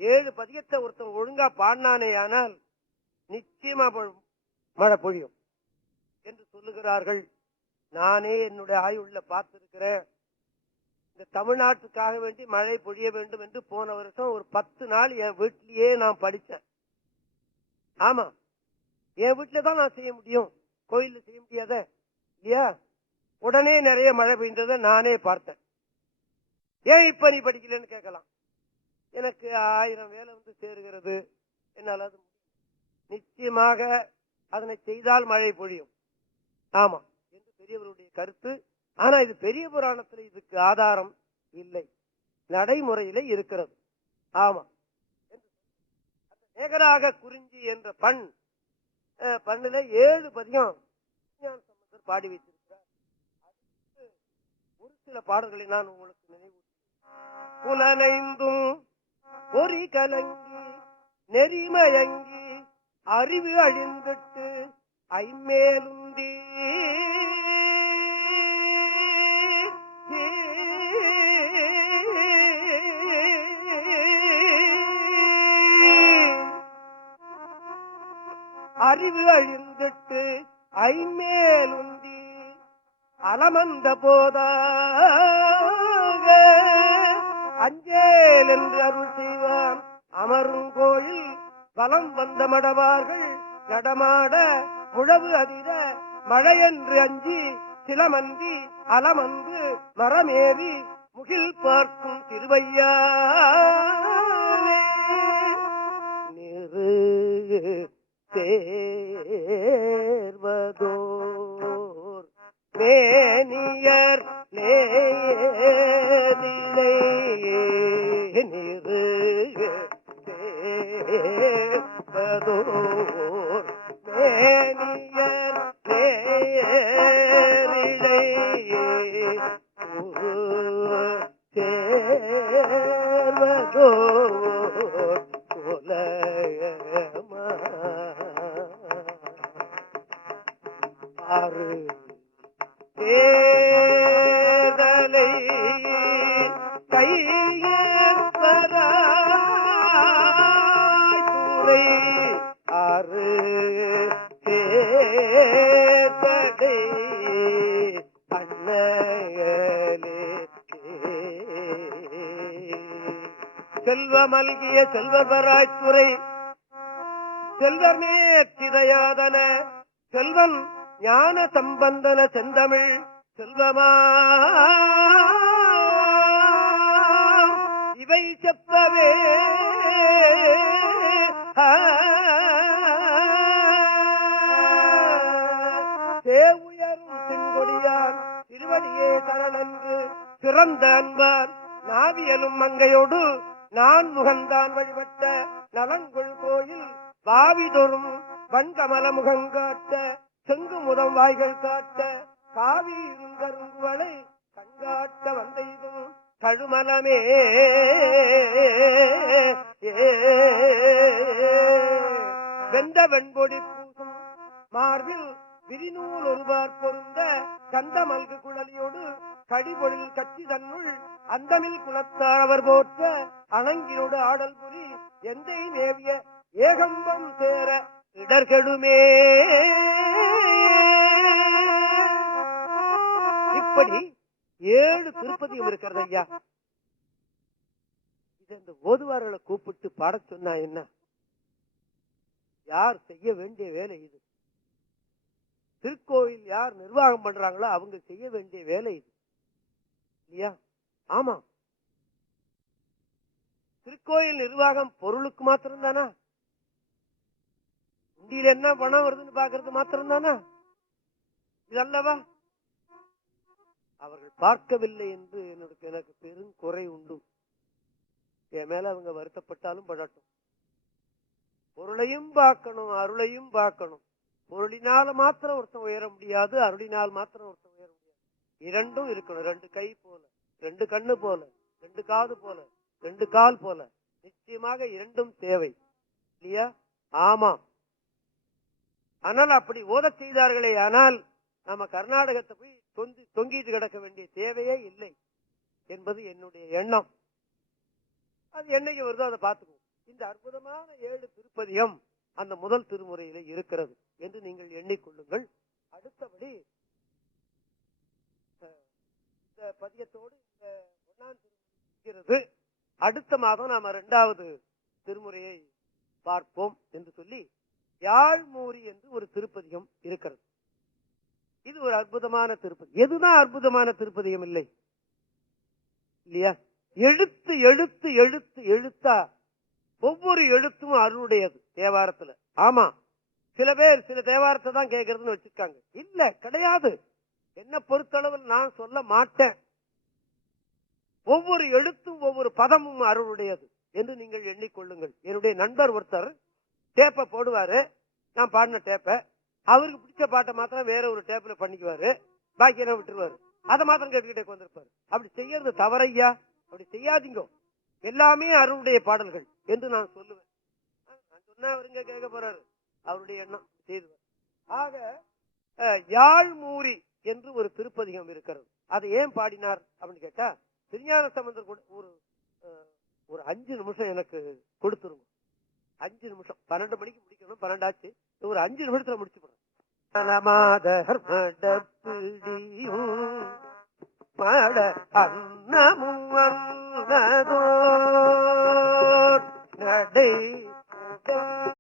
7 பதிகத்தை ஒருத்தன் ஒழுங்கா பாடினானே ஆனால் நிச்சயமா மழை பொழியும் என்று சொல்லுகிறார்கள். நானே என்னுடைய ஆய்வுள்ள பார்த்திருக்கிறேன். இந்த தமிழ்நாட்டுக்காக வேண்டி மழை பொழிய வேண்டும் என்று போன வருஷம் ஒரு 10 நாள் என் வீட்டிலேயே நான் படித்தேன். ஆமா, என் வீட்டுல தான் நான் செய்ய முடியும், கோயில்ல செய்ய முடியாத இல்லையா? உடனே நிறைய மழை பெய்ந்ததை நானே பார்த்தேன். ஏன் இப்ப நீ படிக்கலன்னு கேட்கலாம். எனக்கு 1000 வேலை வந்து சேருகிறது, என்னால் அது நிச்சயமாக அதனை செய்தால் மழை பொழியும். ஆமா என்று பெரியவருடைய கருத்து. ஆனா இது பெரிய புராணத்தில் இதுக்கு ஆதாரம் இல்லை, நடைமுறையில இருக்கிறது. ஆமா, மேகராக குறிஞ்சி என்ற பண்ணில 7 பதிகம் சம்பந்தர் பாடி வைத்திருக்கிறார். சில பாடல்களை நான் உங்களுக்கு நினைவு. புலனைந்தும் பொறி கலங்கி நெறிமயங்கி அறிவு அழிந்துட்டு ஐமேலுந்தி அறிவு அழிந்துட்டு ஐமேலுந்தி அலமந்த போதாக அஞ்சேல் என்று அருள் செய்வான் அமரும் கோயில் வலம் வந்த மடவார்கள் நடமாட முழவு அதிர மழையென்று அஞ்சி சிலமந்தி அலமந்து மரமேறி முகில் பார்க்கும் திருவையாலே நிறு சேர்வதோர் மேனியர் நேதிலை நிறு சேர்வதோர் மேனியர் நேரிலை சேர்வதோர் கொலையமா ஆறு தேதலை கையேற்பராய் ஆறு தேதலை அன்னையலே செல்வ மல்கிய செல்வராய்த்துறை செல்வர் நேர்த்திதையாதன செல்வன் ஞான சம்பந்தன செந்தமிழ் செல்வமா இவை செப்பவே சேவுயரும் செங்கொடியான் திருவடியே சரணன்று சிறந்த அன்பார் நாவியலும் மங்கையோடு நான் முகந்தான் வழிபட்ட நலங்குள் கோயில் பாவிதொரும் வன்கமல முகங்காட்ட செங்கு முதம் வாய்கள் காட்ட காவி இருங்கருங்குவளை கண்காட்ட வந்த இதும் கழுமலமே வெந்த வெண்பொடி பூசும் மார்பில் விரிநூல் ஒருவார் பொருந்த கந்த மல்கு குழலியோடு கடிபொழில் கட்சி தன்னுள் அந்தமில் குலத்தார் அவர் போற்ற அணங்கினோடு ஆடல் புரி எந்தை மேவிய ஏகம்பம் சேர இடர்கெடுமே. இப்படி 7 திருப்பதியும் இருக்கிறது ஐயா. இது இந்த ஓதுவார்களை கூப்பிட்டு பாட சொன்னா என்ன? யார் செய்ய வேண்டிய வேலை இது? திருக்கோயில் யார் நிர்வாகம் பண்றாங்களோ அவங்க செய்ய வேண்டிய வேலை இது இல்லையா? ஆமா, திருக்கோயில் நிர்வாகம் பொருளுக்கு மாத்திரம் தானா? இந்தியில என்ன பணம் வருதுன்னு பாக்குறது மாத்திரம் தானா? இதல்லவா அவர்கள் பார்க்கவில்லை என்று எனக்கு பெரும் குறை உண்டு. என் மேல அவங்க வருத்தப்பட்டாலும் படட்டும். பொருளையும் பார்க்கணும், அருளையும் பார்க்கணும். பொருளினால மாத்திரம் ஒருத்தன் உயர முடியாது, அருளினால் மாத்திரம் ஒருத்தன் உயர முடியாது. இரண்டும் இருக்கணும். 2 கை போல, 2 கண்ணு போல, 2 காது போல, 2 கால் போல. நிச்சயமாக இரண்டும் தேவை இல்லையா? ஆமா. ஆனால் அப்படி ஓத செய்தார்களே, ஆனால் நம்ம கர்நாடகத்தை போய் தொங்கிட்டு கிடக்க வேண்டிய தேவையே இல்லை என்பது என்னுடைய எண்ணம். அது என்னைக்கு வருதோ அதை பார்த்துக்குவோம். இந்த அற்புதமான 7 திருப்பதியம் அந்த முதல் திருமுறையில இருக்கிறது என்று நீங்கள் எண்ணிக்கொள்ளுங்கள். அடுத்தபடி இந்த பதியத்தோடு இந்த 1ஆம் திருமுறை அடுத்த மாதம் நாம 2வது திருமுறையை பார்ப்போம் என்று சொல்லி யாழ்மூரி என்று ஒரு திருப்பதியம் இருக்கிறது. இது ஒரு அற்புதமான திருப்பதி. எதுதான் அற்புதமான திருப்பதியம் இல்லை இல்லையா? எழுத்து எழுத்து எழுத்து எழுத்தா ஒவ்வொரு எழுத்தும் அருளுடையது தேவாரத்துல. ஆமா, சில பேர் சில தேவாரத்தை தான் கேட்கறதுன்னு வச்சிருக்காங்க. இல்ல, கிடையாது. என்ன பொறுத்தளவில் நான் சொல்ல மாட்டேன். ஒவ்வொரு எழுத்தும் ஒவ்வொரு பதமும் அருளுடையது என்று நீங்கள் எண்ணிக்கொள்ளுங்கள். என்னுடைய நண்பர் ஒருத்தர் டேப்பை போடுவாரு, நான் பாடின டேப்பை. அவருக்கு பிடிச்ச பாட்டை மாத்திரம் வேற ஒரு டேப்ல பண்ணிக்குவாரு, பாக்கியெல்லாம் விட்டுருவாரு. அதை மாத்திரம் கேட்டுக்கிட்டே வந்திருப்பாரு. அப்படி செய்யறது தவறையா, அப்படி செய்யாதீங்க, எல்லாமே அருளுடைய பாடல்கள் என்று நான் சொல்லுவேன். நான் சொன்னா அவருங்க கேட்க போறாரு, அவருடைய எண்ணம் செய்துவார். ஆக யாழ்மூரி என்று ஒரு திருப்பதிகம் இருக்கிறது. அதை ஏன் பாடினார் அப்படின்னு கேட்டா, திருஞான சம்பந்தர் கூட ஒரு 5 நிமிஷம் எனக்கு கொடுத்துருங்க. 5 நிமிஷம், 12 மணிக்கு முடிக்கணும், 12 ஆச்சு, ஒரு 5 நிமிஷத்துல முடிச்சு போறேன். மட அன்னமும் நடை